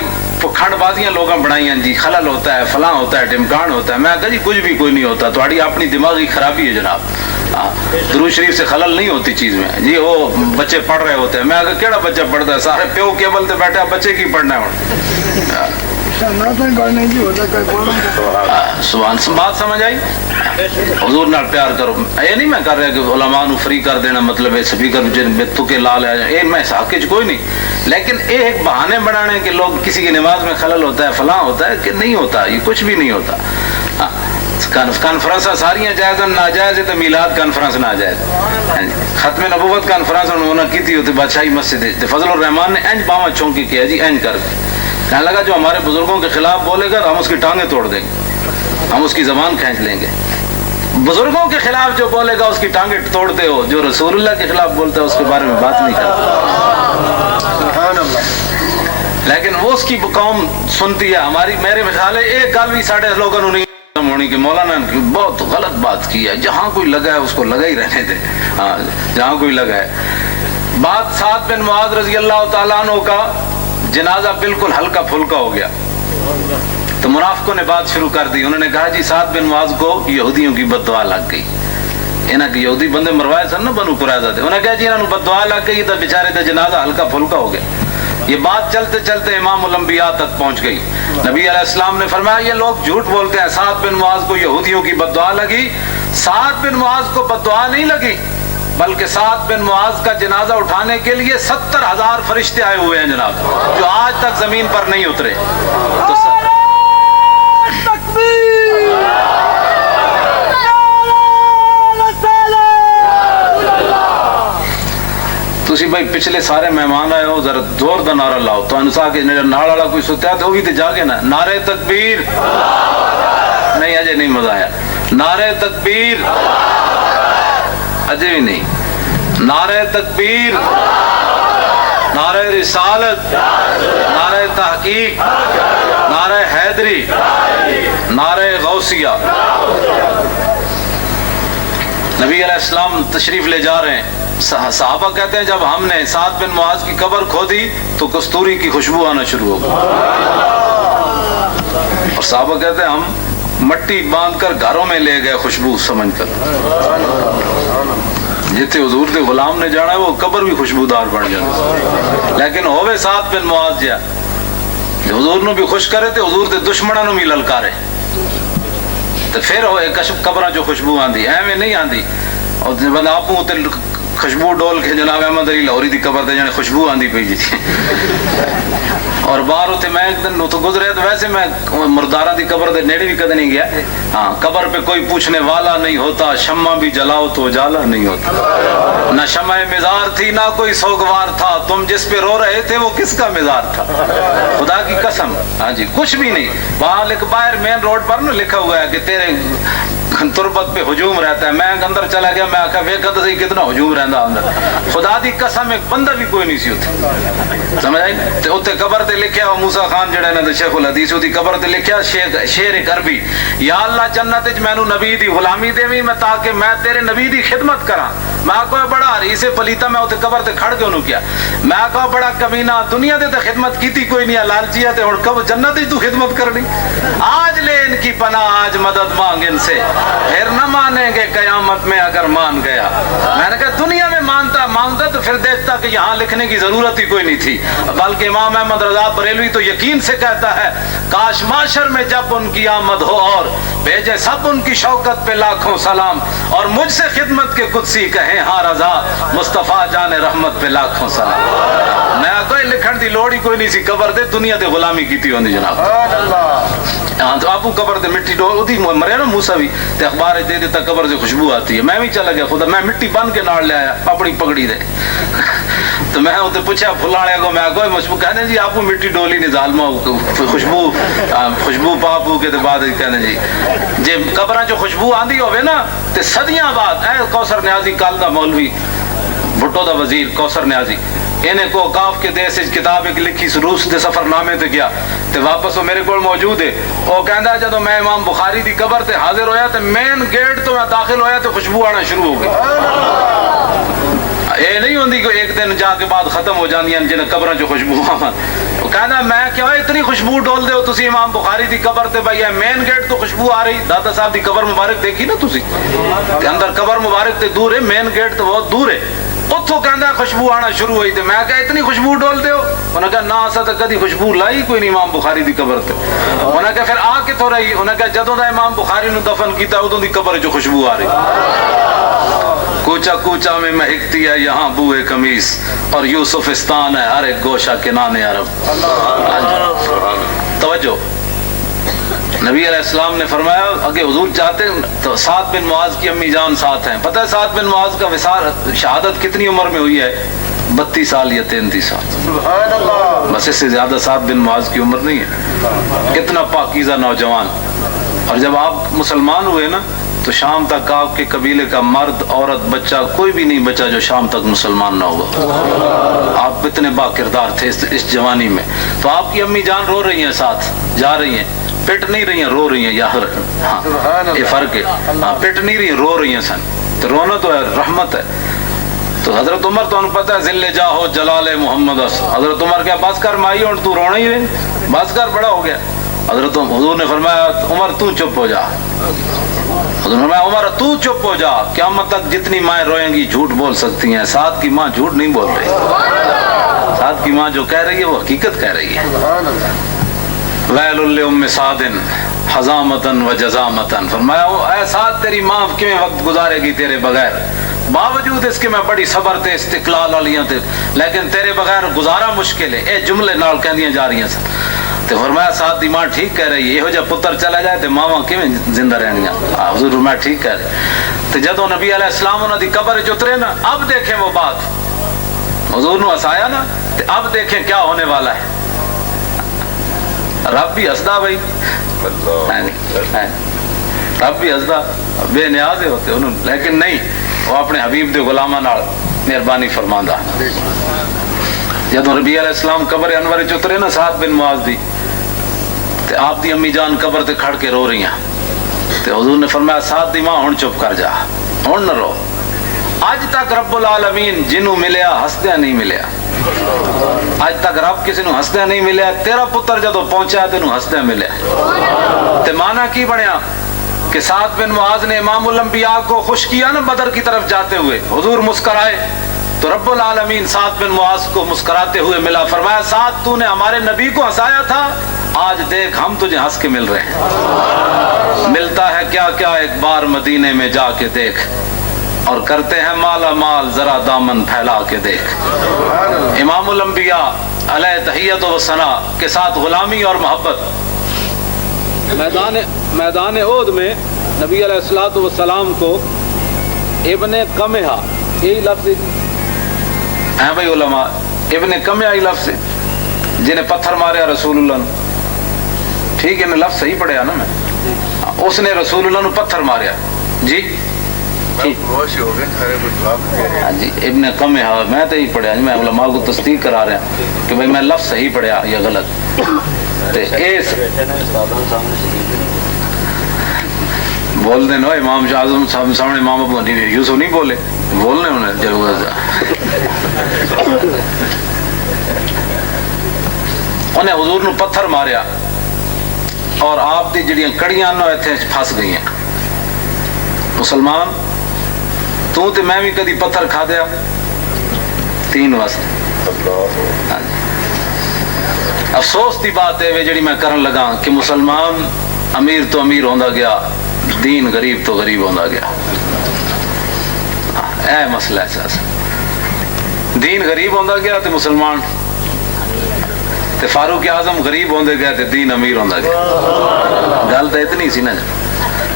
کھنڈ بازیاں لوگاں بنائی ہیں جی، خلل ہوتا ہے، فلاں ہوتا ہے، ٹمکان ہوتا ہے۔ میں کہا جی کچھ بھی کوئی نہیں ہوتا، تھوڑی اپنی دماغی خرابی ہے جناب۔ درود شریف سے خلل نہیں ہوتی چیز میں جی۔ وہ بچے پڑھ رہے ہوتے ہیں، میں کہا کیڑا بچہ پڑھتا ہے؟ سارے پیو کیبل تے بیٹھا، بچے کی پڑھنا ہے؟ سبحان بات سمجھ آئی؟ حضور نال پیار کرو۔ یہ نہیں میں کر رہا کہ علماء نو فری کر دینا، مطلب ہے سپیکر جن تکے لا لے، یہ میں حق وچ کوئی نہیں، لیکن یہ ایک بہانے بنانے کہ لوگ کسی کی نماز میں خلل ہوتا ہے، فلاں ہوتا ہے، کہ نہیں ہوتا، یہ کچھ بھی نہیں ہوتا۔ کانفرنس ساری جائز ناجائز ہے تو میلاد کانفرنس ناجائز۔ ختم نبوت کانفرنس انہوں نے کی تھی ہوتی بادشاہی مسجد، فضل الرحمان نے انج باواں چونکی کیا جی، انج کر کے کہنے لگا جو ہمارے بزرگوں کے خلاف بولے گا ہم اس کی ٹانگیں توڑ دیں گے، ہم اس کی زبان کھینچ لیں گے۔ بزرگوں کے خلاف جو بولے گا اس کی ٹانگیں توڑتے ہو، جو رسول اللہ کے خلاف بولتا ہے اس کے بارے میں بات نہیں کرتا۔ لیکن وہ اس کی قوم سنتی ہے ہماری۔ میرے خیال ہے ایک گل بھی ساڑھے لوگوں نے نہیں ہونی کہ مولانا نے بہت غلط بات کی ہے، جہاں کوئی لگا ہے اس کو لگا ہی رہنے دے، ہاں جہاں کوئی لگا ہے۔ بات سعد بن معاذ رضی اللہ تعالیٰ عنہ کا جنازہ بالکل ہلکا پھلکا ہو گیا تو منافقوں نے بات شروع کر دی۔ انہوں نے کہا جی سعد بن معاذ کو یہودیوں کی بد دعا لگ گئی، انہاں کی یہودی بندے مروائے سن نا بنو قریظہ دے، انہوں نے کہا جی انہوں نے بد دعا لگ گئی تو بیچارے کا جنازہ ہلکا پھلکا ہو گیا۔ یہ بات چلتے چلتے امام الانبیاء تک پہنچ گئی۔ نبی علیہ السلام نے فرمایا یہ لوگ جھوٹ بولتے ہیں، سعد بن معاذ کو یہودیوں کی بد دعا لگی۔ سعد بن معاذ کو بد دعا نہیں لگی، بلکہ سعد بن معاذ کا جنازہ اٹھانے کے لیے 70,000 فرشتے آئے ہوئے ہیں جناب، جو آج تک زمین پر نہیں اترے۔ تسی بھائی پچھلے سارے مہمان آئے ہو، ذرا زور دا نعرہ لاؤ تو انسا کہ نال والا کوئی سوتا ہے تو وہ بھی تو جاگے نا۔ نعرہ تکبیر، نہیں اجے نہیں مزہ آیا، نعرہ تکبیر، اجے بھی نہیں، نعرہ تکبیر، نعرہ رسالت، نعرہ تحقیق، نعرہ حیدری، نعرہ غوثیہ۔ نبی علیہ السلام تشریف لے جا رہے ہیں، صحابہ کہتے ہیں جب ہم نے سعد بن معاذ کی قبر کھودی تو کستوری کی خوشبو آنا شروع ہو گئی، اور صحابہ کہتے ہیں ہم مٹی باندھ کر گھروں میں لے گئے خوشبو سمجھ کر۔ جتنے حضور کے غلام نے جانا ہے وہ قبر بھی خوشبودار بن جاتی، لیکن ہوئے سعد بن معاذ جا حضور نو بھی خوش کرے تے حضور دے دشمنوں نو بھی للکارے، تو پھر ہوئے قبراں جو خوشبو آندی ایویں نہیں آندی، اور بندہ آپوں تے خوشبو ڈول کے جناب احمد علی لاہوری دی قبر تے جانے خوشبو آندی پئی جی۔ اور باہر ہوتے میں ایک دن تو گزرے تو ویسے میں مردارہ دی قبر دے نیڑے بھی کدے نہیں گیا، ہاں قبر پہ کوئی پوچھنے والا نہیں ہوتا، شمع بھی جلاؤ تو اجالا نہیں ہوتا، نہ شمع مزار تھی نہ کوئی سوگوار تھا، تم جس پہ رو رہے تھے وہ کس کا مزار تھا، خدا کی قسم، ہاں جی کچھ بھی نہیں۔ وہاں باہر مین روڈ پر نا لکھا ہوا ہے کہ تیرے تربت پہ ہجوم رہتا ہے، میں اندر چلا گیا، میں آخا ویکھا تو صحیح کتنا ہجوم رہندا اندر، خدا دی قسم ایک بندہ بھی کوئی نہیں سی اتنے، سمجھ آئی؟ تے اتنے قبر تے لکھیا موسیٰ خان جڑا نا شیخ الحدیث دی قبر تے لکھیا شیر ایک عربی، یا اللہ جنت وچ مینوں نبی دی غلامی دیویں میں تاکہ میں تیرے نبی دی خدمت کراں۔ میں آخا بڑا حریص پلیتا، میں اتنے قبر تے کھڑ کے انہوں کیا، میں آخا بڑا کمینہ دنیا دے تے خدمت کیتی کوئی نہیں، لالچیا تے ہن کب جنت وچ تو خدمت کرنی، آج لے ان کی پناہ آج مدد مانگ ان سے، پھر نہ مانیں گے قیامت میں اگر مان گیا۔ میں نے کہا دنیا میں مانگتا تو پھر دیکھتا کہ یہاں لکھنے کی ضرورت ہی کوئی نہیں تھی، بلکہ امام احمد رضا بریلوی تو یقین سے کہتا ہے کاش معاشر میں جب ان کی آمد ہو اور بھیجے سب ان کی شوکت پہ لاکھوں سلام، اور مجھ سے خدمت کے قدسی کہیں ہاں رضا، مصطفیٰ جان رحمت پہ لاکھوں سلام۔ میں کوئی لکھن دی لوڑ ہی کوئی نہیں سی، قبر دے دنیا تے غلامی کیتی ہوندی جناب۔ ہاں تو آپ قبر تے مٹی ڈولی مرے نا موسیٰ بھی تے اخبار دے دیتا قبر سے خوشبو آتی ہے، میں بھی چلا گیا خدا، میں مٹی بن کے نال لے آیا اپنی پگڑی دے، تو میں اسے پوچھا پھلانے کو، میں کوئی مشبو کہنے جی آپ کو مٹی ڈولی نہیں ظالمہ خوشبو پاپو کے بعد کہنے جی جی قبرہ جو خوشبو آندھی ہوئے نا تے صدیاں بعد اے کوثر نیازی کال دا مولوی بھٹو دا وزیر کوثر نیازی انہیں کو کاف کے دیس کتاب ایک لکھی روس دے سفر نامے تے گیا تے واپس وہ میرے کو موجود ہے، وہ کہندا جدو میں امام بخاری دی قبر تے حاضر ہویا تے مین گیٹ تو میں داخل ہویا تے خوشبو آنا شروع ہو گئی۔ یہ نہیں ہوندی کہ ایک دن جا کے بعد ختم ہو جاندی ہیں جنہیں قبروں جو خوشبو وہ کہنا میں کیا اتنی خوشبو ڈول دے ہو تسی امام بخاری دی قبر تے بھائی مین گیٹ تو خوشبو آ رہی، دادا صاحب دی قبر مبارک دیکھی نا تسی کہ اندر قبر مبارک تے دور ہے، مین گیٹ تو بہت دور ہے، اتھوں کہندا خوشبو آنا شروع ہوئی تے میں کہا اتنی خوشبو ڈول دے ہو، انہوں نے کہا نا اسا تے کدی خوشبو لائی کوئی نہیں امام بخاری دی قبر تے، انہوں نے کہا پھر آ کتھوں رہی، انہوں نے کہا جدوں دا امام بخاری نو دفن کیتا ادوں دی قبر جو خوشبو آ رہی، کوچا کوچا میں مہکتی ہے یہاں بوئے قمیص اور یوسفستان ہے ہر ایک گوشہ کنانے عرب۔ توجہ، نبی علیہ السلام نے فرمایا اگر حضور چاہتے تو سعد بن معاذ کی امی جان ساتھ ہیں، پتہ ہے سعد بن معاذ کا وصال شہادت کتنی عمر میں ہوئی ہے؟ 32 سال یا 33 سال، بس اس سے زیادہ سعد بن معاذ کی عمر نہیں ہے، کتنا پاکیزہ نوجوان۔ اور جب آپ مسلمان ہوئے نا تو شام تک آپ کے قبیلے کا مرد عورت بچہ کوئی بھی نہیں بچا جو شام تک مسلمان نہ ہوا، آپ اتنے با کردار تھے اس جوانی میں۔ تو آپ کی امی جان رو رہی ہیں ساتھ جا رہی ہیں، پٹ نہیں رہی ہیں رو رہی ہیں، یار ہاں یہ فرق ہے، ہاں پٹ نہیں رہی ہیں رو رہی ہیں سن، تو رونا تو ہے رحمت ہے۔ تو حضرت عمر تو انہوں پتہ ہے ذل جا ہو جلال محمد، حضرت عمر کیا بس کر مائی اور تو رونا ہی ہے، بس کر بڑا ہو گیا۔ حضرت حضور نے فرمایا عمر تو چپ ہو جا، حضور نے فرمایا عمر تو چپ ہو جا، قیامت تک جتنی مائیں روئیں گی جھوٹ بول سکتی ہیں، سعد کی ماں جھوٹ نہیں بول رہی، سعد کی ماں جو کہہ رہی ہے وہ حقیقت کہہ رہی ہے۔ ویل لام سعد حزامتن و جزامتن، فرمایا اے سعد تیری ماں کیویں وقت گزارے گی تیرے بغیر، باوجود اس کے میں بڑی صبر تے استقلال والیاں تے لیکن تیرے بغیر گزارا مشکل ہے، اے جملے نال کہندیاں جا رہی ہیں سن۔ تو فرمایا سعد دی ماں ٹھیک کہہ رہی ہے، یہو جا پتر چلا جائے تے ماواں کیویں زندہ رہنیاں، حضور میں ٹھیک کہہ رہے۔ تو جدوں نبی علیہ السلام انہاں دی قبر وچ اترے نا، اب دیکھیں وہ بات، حضور نو ہسایا نا تے اب دیکھیں کیا ہونے والا ہے۔ رب بھی ہسدا بھائی، رب بھی ہسدا، بے نیاز ہوتے انہوں، لیکن نہیں وہ اپنے حبیب دے غلاماں نال مہربانی فرماندا۔ جدوں نبی علیہ السلام قبر انور وچ اترے نا سعد بن معاذ دی تے آپ دی امی جان قبر تے کھڑ کے رو رہی ہیں، تے حضور نے فرمایا سعد دی ماں ہن چپ کر جا، ہن نہ رو، اج تک رب العالمین جنوں ملیا ہسدیا نہیں ملیا، اج تک رب کسی نو ہسدیا نہیں ملیا، تیرا پتر جدو پہنچا تینوں ہسدیا ملیا۔ تے مانا کی بنیا کہ سعد بن معاذ نے امام الانبیاء کو خوش کیا نا بدر کی طرف جاتے ہوئے، حضور مسکرائے تو رب العالمین سعد بن معاذ کو مسکراتے ہوئے ملا، فرمایا سعد تو نے ہمارے نبی کو ہنسایا تھا، آج دیکھ ہم تجھے ہنس کے مل رہے ہیں، ملتا ہے کیا کیا ایک بار مدینے میں جا کے دیکھ، اور کرتے ہیں مالا مال ذرا دامن پھیلا کے دیکھ۔ امام الانبیاء علیہ تحیت و ثنا کے ساتھ غلامی اور محبت، میدان احد میں نبی علیہ الصلوۃ والسلام کو ابن قمحہ، یہی لفظ ہیں بھائی علماء، ابن قمحہ ہی لفظ جنہیں پتھر ماریا رسول اللہ نے، ٹھیک ہے نا لفظ صحیح پڑھیا نا میں، اس نے رسول اللہ نے پتھر ماریا جی جی ابن قمحہ، میں تو ہی پڑھیا، میں علماء کو تصدیق کرا رہا ہوں کہ بھائی میں لفظ صحیح پڑھیا یا غلط۔ بول دیں نا امام شاہ اعظم صاحب سامنے امام ابو حنیفہ یوسف نہیں بولے، بولنے انہیں ضرورت انہیں حضور نو پتھر ماریا اور آپ دی جڑیاں کڑیاں نو ایتھے پھنس گئی ہیں۔ مسلمان تو تے میں بھی کدی پتھر کھا دیا، 3 واسطے. افسوس دی بات ہے جڑی میں کرن لگا کہ مسلمان امیر تو امیر ہوندا گیا, دین غریب تو غریب ہوندا گیا. اے مسئلہ ہے ساس. دین غریب ہوندا گیا تے مسلمان تے فاروق اعظم غریب ہوندے گئے تے دین امیر ہوندا گیا. گل تو اتنی سی نا.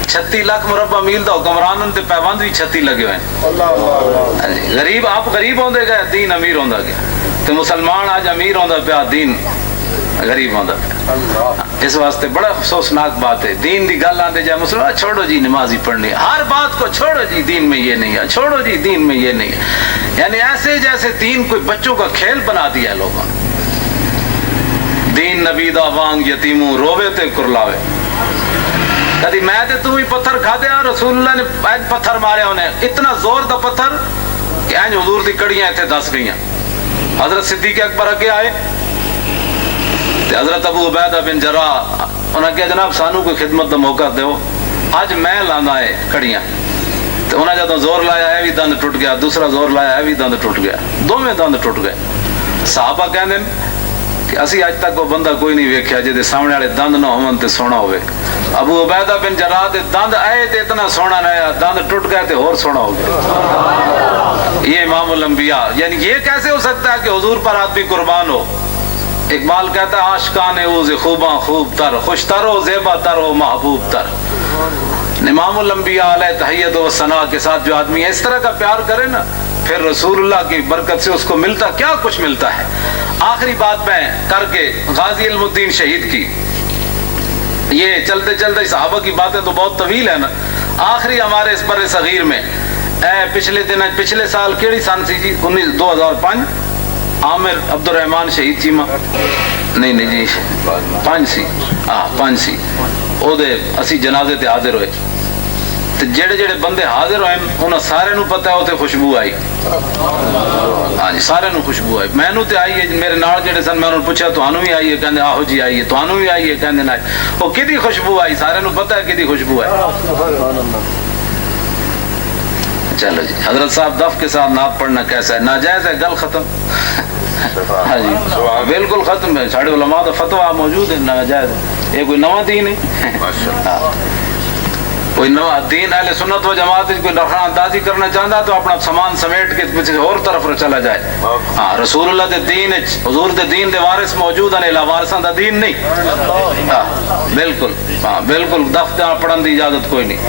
36 لاکھ مربع میل دا حکمرانن تے پیوند بھی 36 لگے ہوئے ہیں. غریب آپ غریب ہوندے گئے, دین امیر ہوندا گیا. تے مسلمان آج امیر ہوندا پیا, دین غریب ہوندا پیا. اس واسطے بڑا افسوسناک بات ہے. دین دی گل آندے جائے مسلمان چھوڑو جی نماز ہی پڑھنی ہے, ہر بات کو چھوڑو جی دین میں یہ نہیں ہے, چھوڑو جی دین میں یہ نہیں ہے. یعنی ایسے جیسے دین کوئی بچوں کا کھیل بنا دیا ہے لوگوں نے. دین نبی دا وانگ یتیموں روے تے کرلاوے. کدی میں تے تو ہی پتھر کھا دیا, رسول اللہ نے پتھر مارے انہیں, اتنا زور دا پتھر کہ اینج حضور دی کڑیاں ایتھے دس گئیاں. حضرت صدیق اکبر اگے آئے تے حضرت ابو عبیدہ بن جراح انہاں کہا جناب سانو کوئی خدمت دا موقع دیو, اج میں لانا ہے کڑیاں. تے انہاں جدوں زور لایا اے بھی دند ٹوٹ گیا, دوسرا زور لایا اے بھی دند ٹوٹ گیا, دوویں دند ٹوٹ گئے. صحابہ کہندے کہ اسی اج تک وہ بندہ کوئی نہیں ویکھیا جے دے سامنے والے دند نہ ہون تے سونا ہوئے. ابو عبیدہ بن جراح دے دند آئے تے اتنا سونا نہ آیا, دند ٹوٹ گئے تے اور سونا ہو گیا. یہ امام الانبیاء. یعنی یہ کیسے ہو سکتا ہے کہ حضور پر آدمی قربان ہو. اقبال کہتا ہے عاشقان اوز خوباں خوب تر, خوش تر ہو زیبا تر ہو محبوب تر. امام الانبیاء علیہ تحیت و ثنا کے ساتھ جو آدمی اس طرح کا پیار کرے نا, پھر رسول اللہ کی برکت سے اس کو ملتا کیا کچھ ملتا ہے. آخری بات میں کر کے غازی علم الدین شہید کی, یہ چلتے چلتے صحابہ کی باتیں تو بہت طویل ہے نا. آخری ہمارے اس بر صغیر میں پچھلے سال کیڑی سن سی جی, 2005 عامر عبد الرحمان شہید چیما نہیں جی 5 سی, ہاں 5 سی. او دے اسی جنازے تے حاضر ہوئے تے جڑے جڑے بندے حاضر ہوئے انہاں سارے نو پتہ ہے اوتے خوشبو آئی. ہاں جی سارے نو خوشبو آئی. مینوں تے آئی ہے, میرے نال جڑے سن میں انہوں نے پوچھا تانوں بھی آئی ہے, کہندے آہو جی آئی ہے. تانوں بھی آئی ہے, کہندے نہ. او کدی خوشبو آئی, سارے نو پتہ ہے کدی خوشبو آئی. چلو جی حضرت صاحب دف کے ساتھ نعت پڑھنا کیسا ہے؟ ناجائز ہے, گل ختم. ہاں جی بالکل ختم ہے. ساڑھے علماء دا فتویٰ موجود ہے ناجائز. یہ کوئی نواں دین ہے, کوئی نواں دین. اہل سنت و جماعت کوئی رخنا اندازی کرنا چاہتا تو اپنا سامان سمیٹ کے کسی اور طرف چلا جائے. ہاں رسول اللہ دے دین حضور دے دین دے وارث موجود ہیں, لا وارثاں دا دین نہیں. ہاں بالکل, ہاں بالکل دفتر پڑھن دی اجازت کوئی نہیں,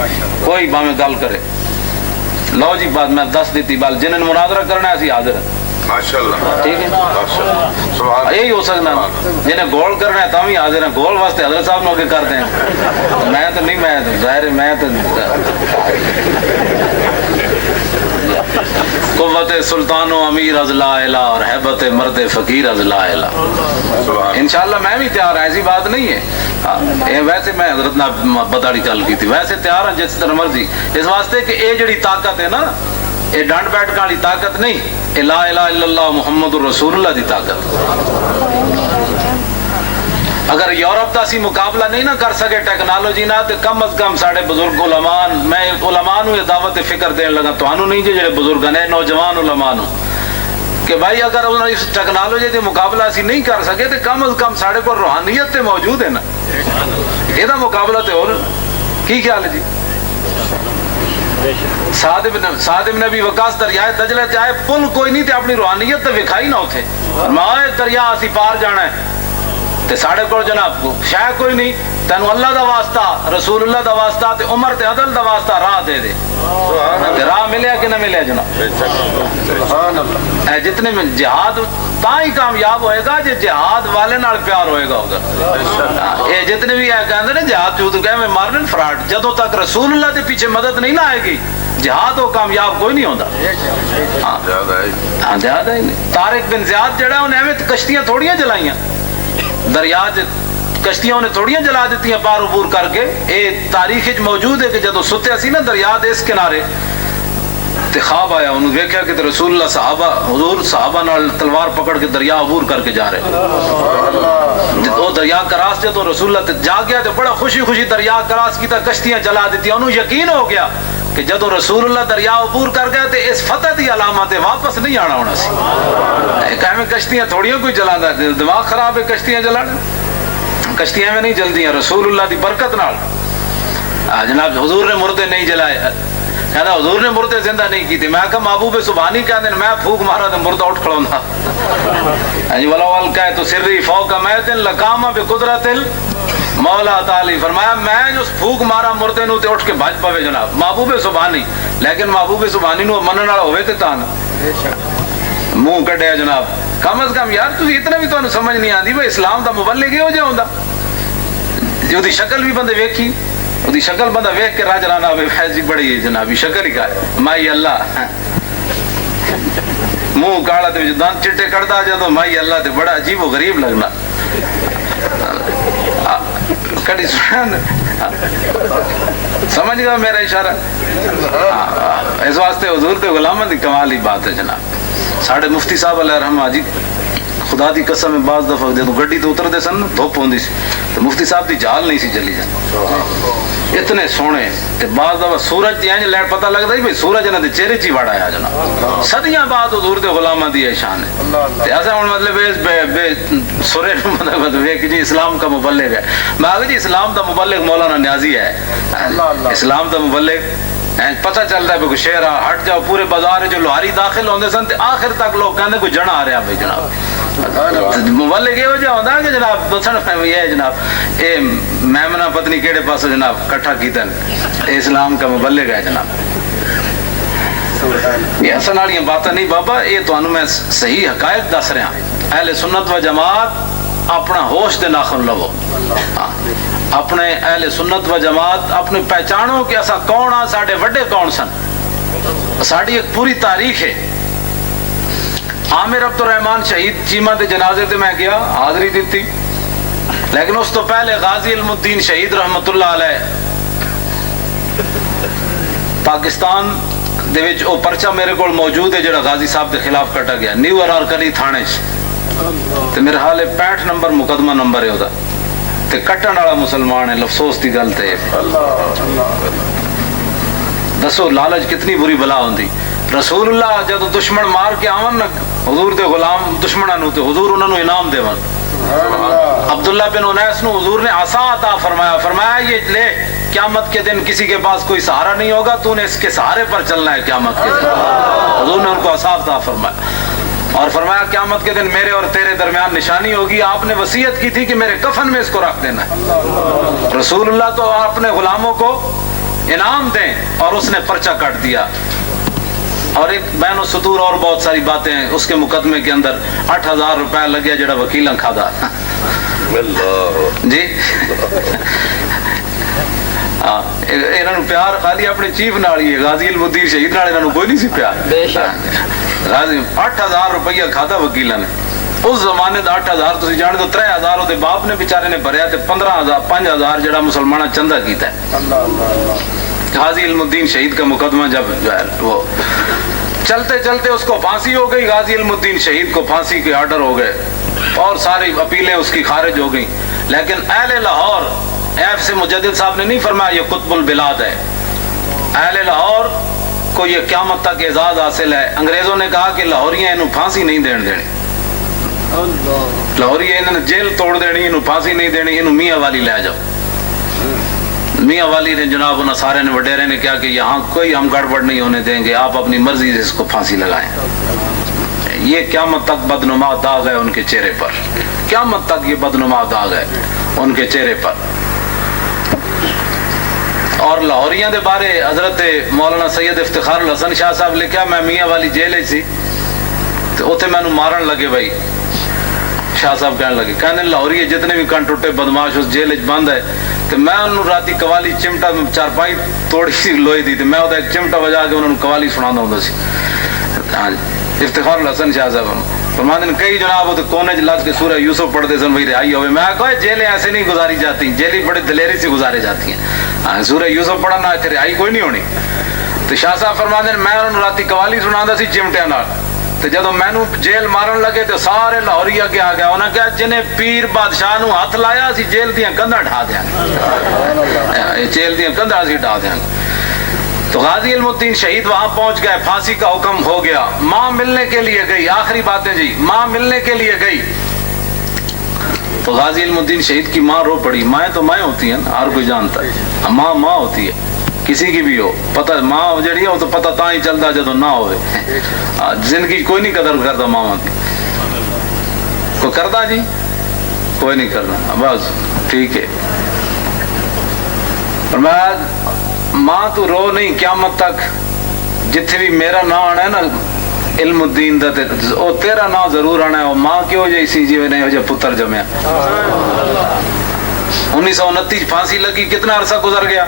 کوئی باویں گل کرے. لو جی بات میں دس دیتی, بال جنہوں مناظرہ کرنا ہے اسی حاضر ہیں. ٹھیک ہے یہی ہو سکنا. جنہیں گول کرنا ہے تم ہی حاضر ہیں. گول واسطے حضرت صاحب نے کرتے ہیں, میں تو نہیں, میں ظاہر ہے میں تو قوت سلطان و امیر از لا الہ اور حیبت مرد فقیر از لا الہ. انشاءاللہ میں بھی تیار ہوں, ایسی بات نہیں ہے. ویسے میں حضرت نے بداڑی کل کی تھی, ویسے تیار ہوں جس طرح مرضی. اس واسطے کہ یہ جڑی طاقت ہے نا, یہ ڈانٹ بیٹھ والی طاقت نہیں, یہ لا الہ الا اللہ محمد الرسول اللہ دی طاقت. اگر یورپ دا سی مقابلہ نہیں نہ کر سکے ٹیکنالوجی نہ, تو کم از کم ساڑھے بزرگ علماء, میں علماء نو یہ دعوت فکر دین لگا, تو انہوں نہیں جڑے بزرگ ہیں نوجوان علماء نو, کہ بھائی اگر انہوں نے اس ٹیکنالوجی دے مقابلہ اسی نہیں کر سکے تو کم از کم ساڑھے کو روحانیت تے موجود ہے نا, یہ دا مقابلہ تے اور کی خیال ہے جی. سعد بن ابی وقاص دریائے دجلہ تے آئے, پل کوئی نہیں تے اپنی روحانیت تے وکھائی نہ ہوتے, فرمایا دریا اسی پار جانا ہے تے ساڑھے کو جناب شاید کوئی نہیں, تینو اللہ دا واسطہ رسول اللہ دا واسطہ تے عمر تے عدل دا واسطہ راہ دے دے. راہ ملیا کہ نہ ملیا جناب؟ جتنے میں جہاد تا ہی کامیاب ہوئے گا جی جہاد والے نال پیار ہوئے گا ادھر. یہ جتنے بھی کہتے ہیں جہاد چود گئے میں مارن فراڈ, جدوں تک رسول اللہ کے پیچھے مدد نہیں نہ آئے گی جہاد وہ کامیاب کوئی نہیں ہوتا. ہاں جہاد ہے. طارق بن زیاد جڑا انہیں ایویں کشتیاں تھوڑیاں جلائیاں دریا, کشتیاں نے تھوڑیاں جلا دیتی ہیں پار عبور کر کے. یہ تاریخ موجود ہے کہ جدو ستے سی نا دریا دے اس کنارے تے خواب آیا, انہوں دیکھا کہ رسول اللہ صحابہ حضور صحابہ نال تلوار پکڑ کے دریا عبور کر کے جا رہے. وہ دریا کراس جدو رسول اللہ جا گیا تو بڑا خوشی خوشی دریا کراس کی تا کشتیاں جلا دیتی. انہوں یقین ہو گیا کہ کہ جدو رسول اللہ دریا عبور کر گئے تو اس فتح دی علامت واپس نہیں آنا ہونا سی. میں کشتیاں تھوڑیاں کوئی چلانا، دماغ خراب ہے کشتیاں چلانا، کشتیاں میں نہیں جلدی ہیں رسول اللہ دی برکت نال. جناب حضور نے مردے نہیں جلائے، کہنا حضور نے مردے زندہ نہیں کی تھی. میں کہا محبوب سبحانی کہہ دیں، میں پھوک مارا تو مردہ اٹھ کھڑوں تھا. وَلَوْ أَلْقَيْتُ سِرِّي فَوْقَ مَيْتٍ لَقَامَ بِقُدْرَةِ مولا تعالی فرمایا میں جو پھوک مارا مردے نو تے اٹھ کے بھج پوے جناب محبوب سبحانی. لیکن محبوب سبحانی نو منن والا ہوے تے تاں منہ کڈیا جناب. کم از کم یار تسی اتنا بھی تانوں سمجھ نہیں آندی بھئی اسلام دا مبلغ ہو جا ہوندا. جو دی شکل بھی بندے ویکھی، او دی شکل بندہ ویکھ کے راج رانا ہوے جی بڑی جناب شکل ہی کا مائی اللہ منہ کالا تے دانت چٹے کڑدا جدوں مائی اللہ تے بڑا عجیب و غریب لگنا. کڑی سمجھ گیا میرا اشارہ؟ اس واسطے حضور تے غلامہ دی کمال ہی بات ہے جناب. ساڑھے مفتی صاحب علیہ رحمہ جی خدا دی قسم میں بعض دفعہ جدوں گڈی تو اتر دے سن دھوپ ہوندی سی تو مفتی صاحب دی جال نہیں سی چلی جاندی اتنے سونے تے بعض دفعہ سورج دی انج لائٹ پتہ لگدا سی بھئی سورج انہاں دے چہرے چ وڑ آیا جناب. صدیاں بعد حضور دے غلامہ دی شان ہے. تے ایسا ہن مطلب بے سورے مطلب کہ جی اسلام کا مبلغ ہے. میں جی اسلام دا مبلغ مولانا نیازی ہے. اسلام دا مبلغ پتہ چلتا ہے کہ شہر ہٹ جاؤ پورے بازار جو لوہاری داخل ہوندے سن تے آخر تک لوگ کہندے کوئی جنا آ رہا بھائی جناب. مبلغ یہ وجہ ہوتا ہے کہ جناب دسن یہ ہے جناب اے میمنہ پتنی کیڑے پاس جناب کٹھا کیتن اسلام کا مبلغ ہے جناب. یہ اصل والیاں باتیں نہیں بابا، یہ تانوں میں صحیح حقائق دس رہا. اہل سنت و جماعت اپنا ہوش دے ناخن لو. اپنے اہل سنت و جماعت اپنے پہچانو کہ اسا کون ہاں، ساڈے وڈے کون سن. ساڈی ایک پوری تاریخ ہے. عامر عبد الرحمن شہید چیمہ دے جنازے تے میں گیا حاضری دیتی، لیکن اس تو پہلے غازی علم الدین شہید رحمت اللہ علیہ پاکستان دے وچ او پرچہ میرے کول موجود ہے جڑا غازی صاحب دے خلاف کٹا گیا نیو ارار کلی تھانے چ تے میرے حال 65 نمبر مقدمہ نمبر ہے او دا تے کٹن والا مسلمان ہے. افسوس دی گل تے دسو لالچ کتنی بری بلا ہوندی. رسول اللہ جدو دشمن مار کے آون نا حضور دے غلام دشمناں نو تے حضور انہاں نو انعام دیون. عبداللہ بن انیس نو حضور نے عصا عطا فرمایا یہ لے قیامت کے دن کسی کے پاس کوئی سہارا نہیں ہوگا، تو نے اس کے سہارے پر چلنا ہے قیامت کے دن. حضور نے ان کو عصا عطا فرمایا اور فرمایا قیامت کے دن میرے اور تیرے درمیان نشانی ہوگی. آپ نے وصیت کی تھی کہ میرے کفن میں اس کو رکھ دینا ہے. رسول اللہ تو اپنے غلاموں کو انعام دیں اور اس نے پرچہ کاٹ دیا. اور ایک بین و سطور اور بہت ساری باتیں ہیں اس کے مقدمے کے اندر. 8000 روپے لگیا جڑا وکیلاں کھادا جی. انہاں نو پیار خالی اپنے چیف نال ہی ہے، غازی علم الدین شہید نال انہاں نو کوئی نہیں سی پیار. بے شک غازی 8000 روپیہ کھادا وکیلاں نے. اس زمانے دا 8000 تسی جان دو 3000 او دے باپ نے بیچارے نے بھریا تے 15000 5000 جڑا مسلماناں چندہ کیتا ہے. غازی علم الدین شہید کا مقدمہ جب جو ہے وہ چلتے چلتے اس کو پھانسی ہو گئی. غازی علم الدین شہید کو پھانسی کے آرڈر ہو گئے اور ساری اپیلیں اس کی خارج ہو گئیں. لیکن اہل لاہور ایف سے مجدد صاحب نے نہیں فرمایا یہ قطب البلاد ہے. اہل لاہور کو یہ قیامت تک اعزاز حاصل ہے. انگریزوں نے کہا کہ لاہوریاں انہوں پھانسی نہیں دینی، لاہوری انہوں نے جیل توڑ دینی، انہوں پھانسی نہیں دینی، انہوں میاں والی لے جاؤ. میاں والی نے جناب انہوں سارے نے وڈیرے نے کہا کہ یہاں کوئی ہم گڑبڑ نہیں ہونے دیں گے، آپ اپنی مرضی سے اس کو پھانسی لگائیں. یہ قیامت تک بدنما داغ ہے ان کے چہرے پر، قیامت تک یہ بدنما داغ ہے ان کے چہرے پر. اور لاہوریاں دے بارے حضرت مولانا سید افتخار الحسن شاہ صاحب لکھا میں میاں والی جیل سی تو اتنے میں مارن لگے. بھائی شاہ صاحب کہنے لگے کہنے لاہوری جتنے بھی کن ٹوٹے بدماش اس جیل بند ہے تو میں انہوں راتی قوالی چمٹا چارپائی توڑی سی لوئی دی میں ایک چمٹا بجا کے انہوں قوالی سنا ہوں سی. ہاں جی افتخار الحسن شاہ صاحب فرماتے ہیں کئی جناب وہ کونے لگ کے سورہ یوسف پڑھتے سن وہی رہائی ہوئے. میں کہا جیلیں ایسے نہیں گزاری جاتی، جیلیں بڑی دلیری سے گزارے جاتی ہیں. سورہ یوسف پڑھنا اتنے رہائی کوئی نہیں ہونی. تو شاہ صاحب فرماتے ہیں میں انہوں راتی قوالی سنا سی چمٹیا نال تو جدو مینو جیل مارن لگے تو سارے لاہوری اگے آ گیا. انہوں نے کہا جنہیں پیر بادشاہ نو ہاتھ لایا اسی جیل دیاں کندھاں ڈھا دیاں، جیل دیاں کندھاں اسی ڈھا دیاں. تو غازی علم الدین شہید وہاں پہنچ گئے، پھانسی کا حکم ہو گیا، ماں ملنے کے لیے گئی، آخری باتیں جی، ماں ملنے کے لیے گئی تو غازی علم الدین شہید کی ماں رو پڑی۔ مائیں تو مائیں ہوتی ہیں نا، ہر کوئی جانتا ہے، ماں ماں ہوتی ہے، کسی کی بھی ہو، پتہ ماں جڑی ہے وہ تو پتہ تاں ہی چلتا جدو نہ ہوئے۔ زندگی کوئی نہیں قدر کرتا ماں کی، کوئی کرتا جی؟ کوئی نہیں کرنا، بس ٹھیک ہے۔ ماں تو رو نہیں قیامت تک، جتھے بھی میرا نام آنا ہے نا علم الدین دا او تیرا نام ضرور آنا ہے۔ وہ ماں کیوں جی سی جی نے جو پتر جمیا۔ 1929 پھانسی لگی، کتنا عرصہ گزر گیا؟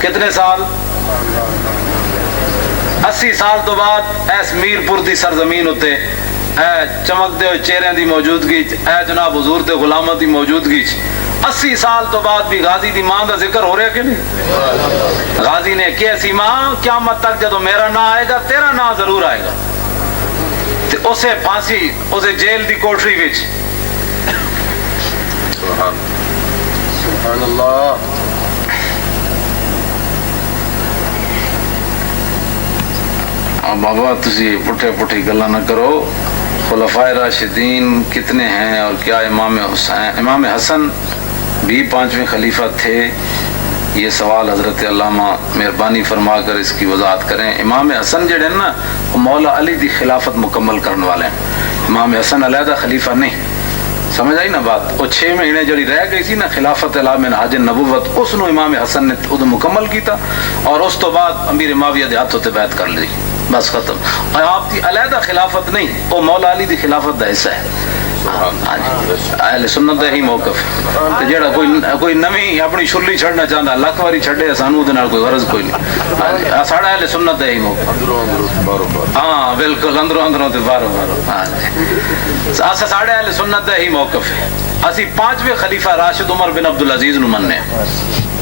کتنے سال؟ 80 سال تو بعد ایس میرپور دی سرزمین ہوتے اے چمکتے ہوئے چہرے دی موجودگی، اے جناب حضور دے غلامہ دی موجودگی، 80 سال تو بعد بھی غازی دی ماں دا ذکر ہو رہا کہ نہیں؟ غازی نے کہ ایسی ماں قیامت تک جدو میرا نام آئے گا تیرا نام ضرور آئے گا۔ تو اسے پھانسی، اسے جیل دی کوٹری وچ سبحان اللہ۔ بابا تسی پٹھے پٹھی گلا نہ کرو، خلفائے راشدین کتنے ہیں اور کیا امام حسن بھی 5ویں خلیفہ تھے؟ یہ سوال حضرت علامہ مہربانی فرما کر اس کی وضاحت کریں۔ امام حسن جڑے نا وہ مولا علی دی خلافت مکمل کرنے والے ہیں، امام حسن علیحدہ خلیفہ نہیں، سمجھ آئی نا بات؟ وہ 6 مہینے جڑی رہ گئی سی نا خلافت اعلی منہاج النبوت، اس نو امام حسن نے ادو مکمل کیتا اور اس تو بعد امیر معاویہ دے ہاتھوں تے بیعت کر لی، بس ختم۔ اور آپ دی علیحدہ خلافت نہیں، وہ مولا علی دی خلافت دا حصہ ہے۔ اہل سنت دا ہی موقف ہے، جڑا کوئی نویں اپنی شرلی چھڑنا چاہتا لکھ واری چھڑے، سانو دے نال کوئی غرض کوئی نہیں۔ ساڈا اہل سنت دا ہی موقف، ہاں بالکل، اندروں اندروں تے باہروں باہروں، ہاں ساڈے اہل سنت دا ہی موقف ہے۔ اسی 5ویں خلیفہ راشد عمر بن عبدالعزیز نو مننے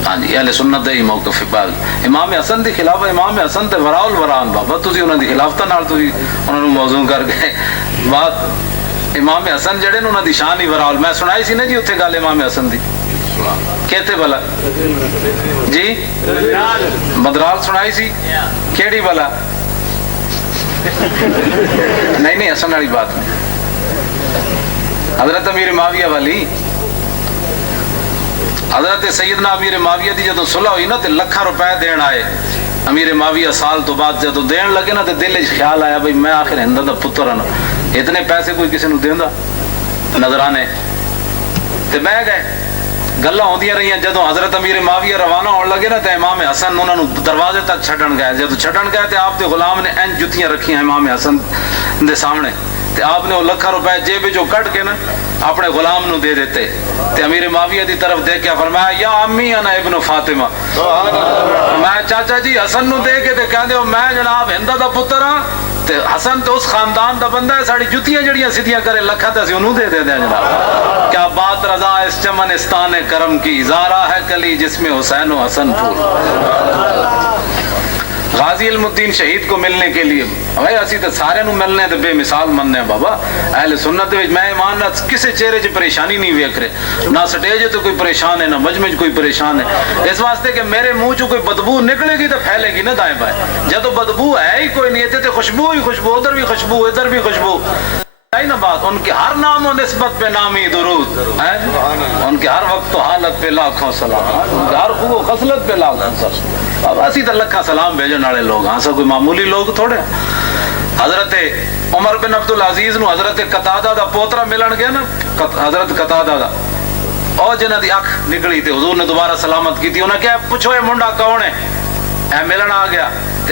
ہاں جی، اہل سنت دا ہی موقف ہے۔ امام حسن دی خلافت، امام حسن تے وراء الوران بابا، تسی انہاں دی خلافت نال تسی انہاں نو موضوع کر کے بات، امام حسن جڑے نے انہاں دی شان ہی وراء، میں سنائی سی نا جی اتھے گل امام حسن دی، کہتے بلا جی مدرال سنائی سی، کیڑی بلا؟ نہیں حسن والی بات نہیں، حضرت امیر معاویہ والی، حضرت سیدنا امیر معاویہ دی جدو صلح ہوئی نا تے لکھاں روپے دین آئے امیر معاویہ، سال تو بعد جدو دین لگے نا تے دل وچ خیال آیا بھئی میں آخر ہند دا پتر ہاں، اتنے پیسے کوئی کسی نو دیندا نظرانے تے بہ گئے۔ گلاں ہوندیاں رہیاں، جدو حضرت امیر معاویہ روانہ ہون لگے نا تے امام حسن انہاں نو دروازے تک چھڈن گئے، جدو چھڈن گئے تے آپ دے غلام نے این جتیاں رکھیاں امام حسن دے سامنے، تے آپ نے وہ لکھاں روپے جیب جو کٹ کے نا اپنے غلام نو دے دیتے، تے امیر معاویہ دی طرف دیکھ کے فرمایا یا امی انا ابن فاطمہ، میں چاچا جی حسن نو دے کے تے کہندے ہو میں جناب ہندا دا پتر ہاں، تے حسن تے اس خاندان دا بندہ ہے، ساڑی جتیاں جڑیاں سیدھیاں کرے لکھاں تے اسی انہوں دے دے دیں جناب۔ کیا بات رضا اس چمنستان کرم کی، زارا ہے کلی جس میں حسین و حسن پھول۔ غازی علم الدین شہید کو ملنے کے لیے بھائی اسی تو سارے نو ملنے تے بے مثال مننے ہیں بابا، اہل سنت وچ میں ایمان نہ کسے چہرے 'چ پریشانی نہیں ویکھ رہے، نہ سٹیج تے کوئی پریشان ہے نہ مجمع 'چ کوئی پریشان ہے، اس واسطے کہ میرے منہ 'چ کوئی بدبو نکلے گی تو پھیلے گی نہ دائیں بائیں، جدو بدبو ہے ہی کوئی نہیں تے خوشبو ہی خوشبو، ادھر بھی خوشبو ادھر بھی خوشبو نا بات، ان کے ہر نام و نسبت پہ نامی درود، ان کے ہر وقت و حالت پہ لاکھوں سلام، ان کے ہر خوب و خصلت پہ لاکھوں سلام۔ اب اسی تو لکھا سلام بھیجن والے لوگ، ہاں سا کوئی معمولی لوگ تھوڑے۔ حضرت عمر بن عبدالعزیز نو حضرت قتادہ دا پوترا ملن گیا نا، حضرت قتادہ دا، اور جنہ دی اکھ نکلی تے حضور نے دوبارہ سلامت کی تھی، انہیں کہا پوچھو یہ منڈا کون ہے، اے ملن آ گیا،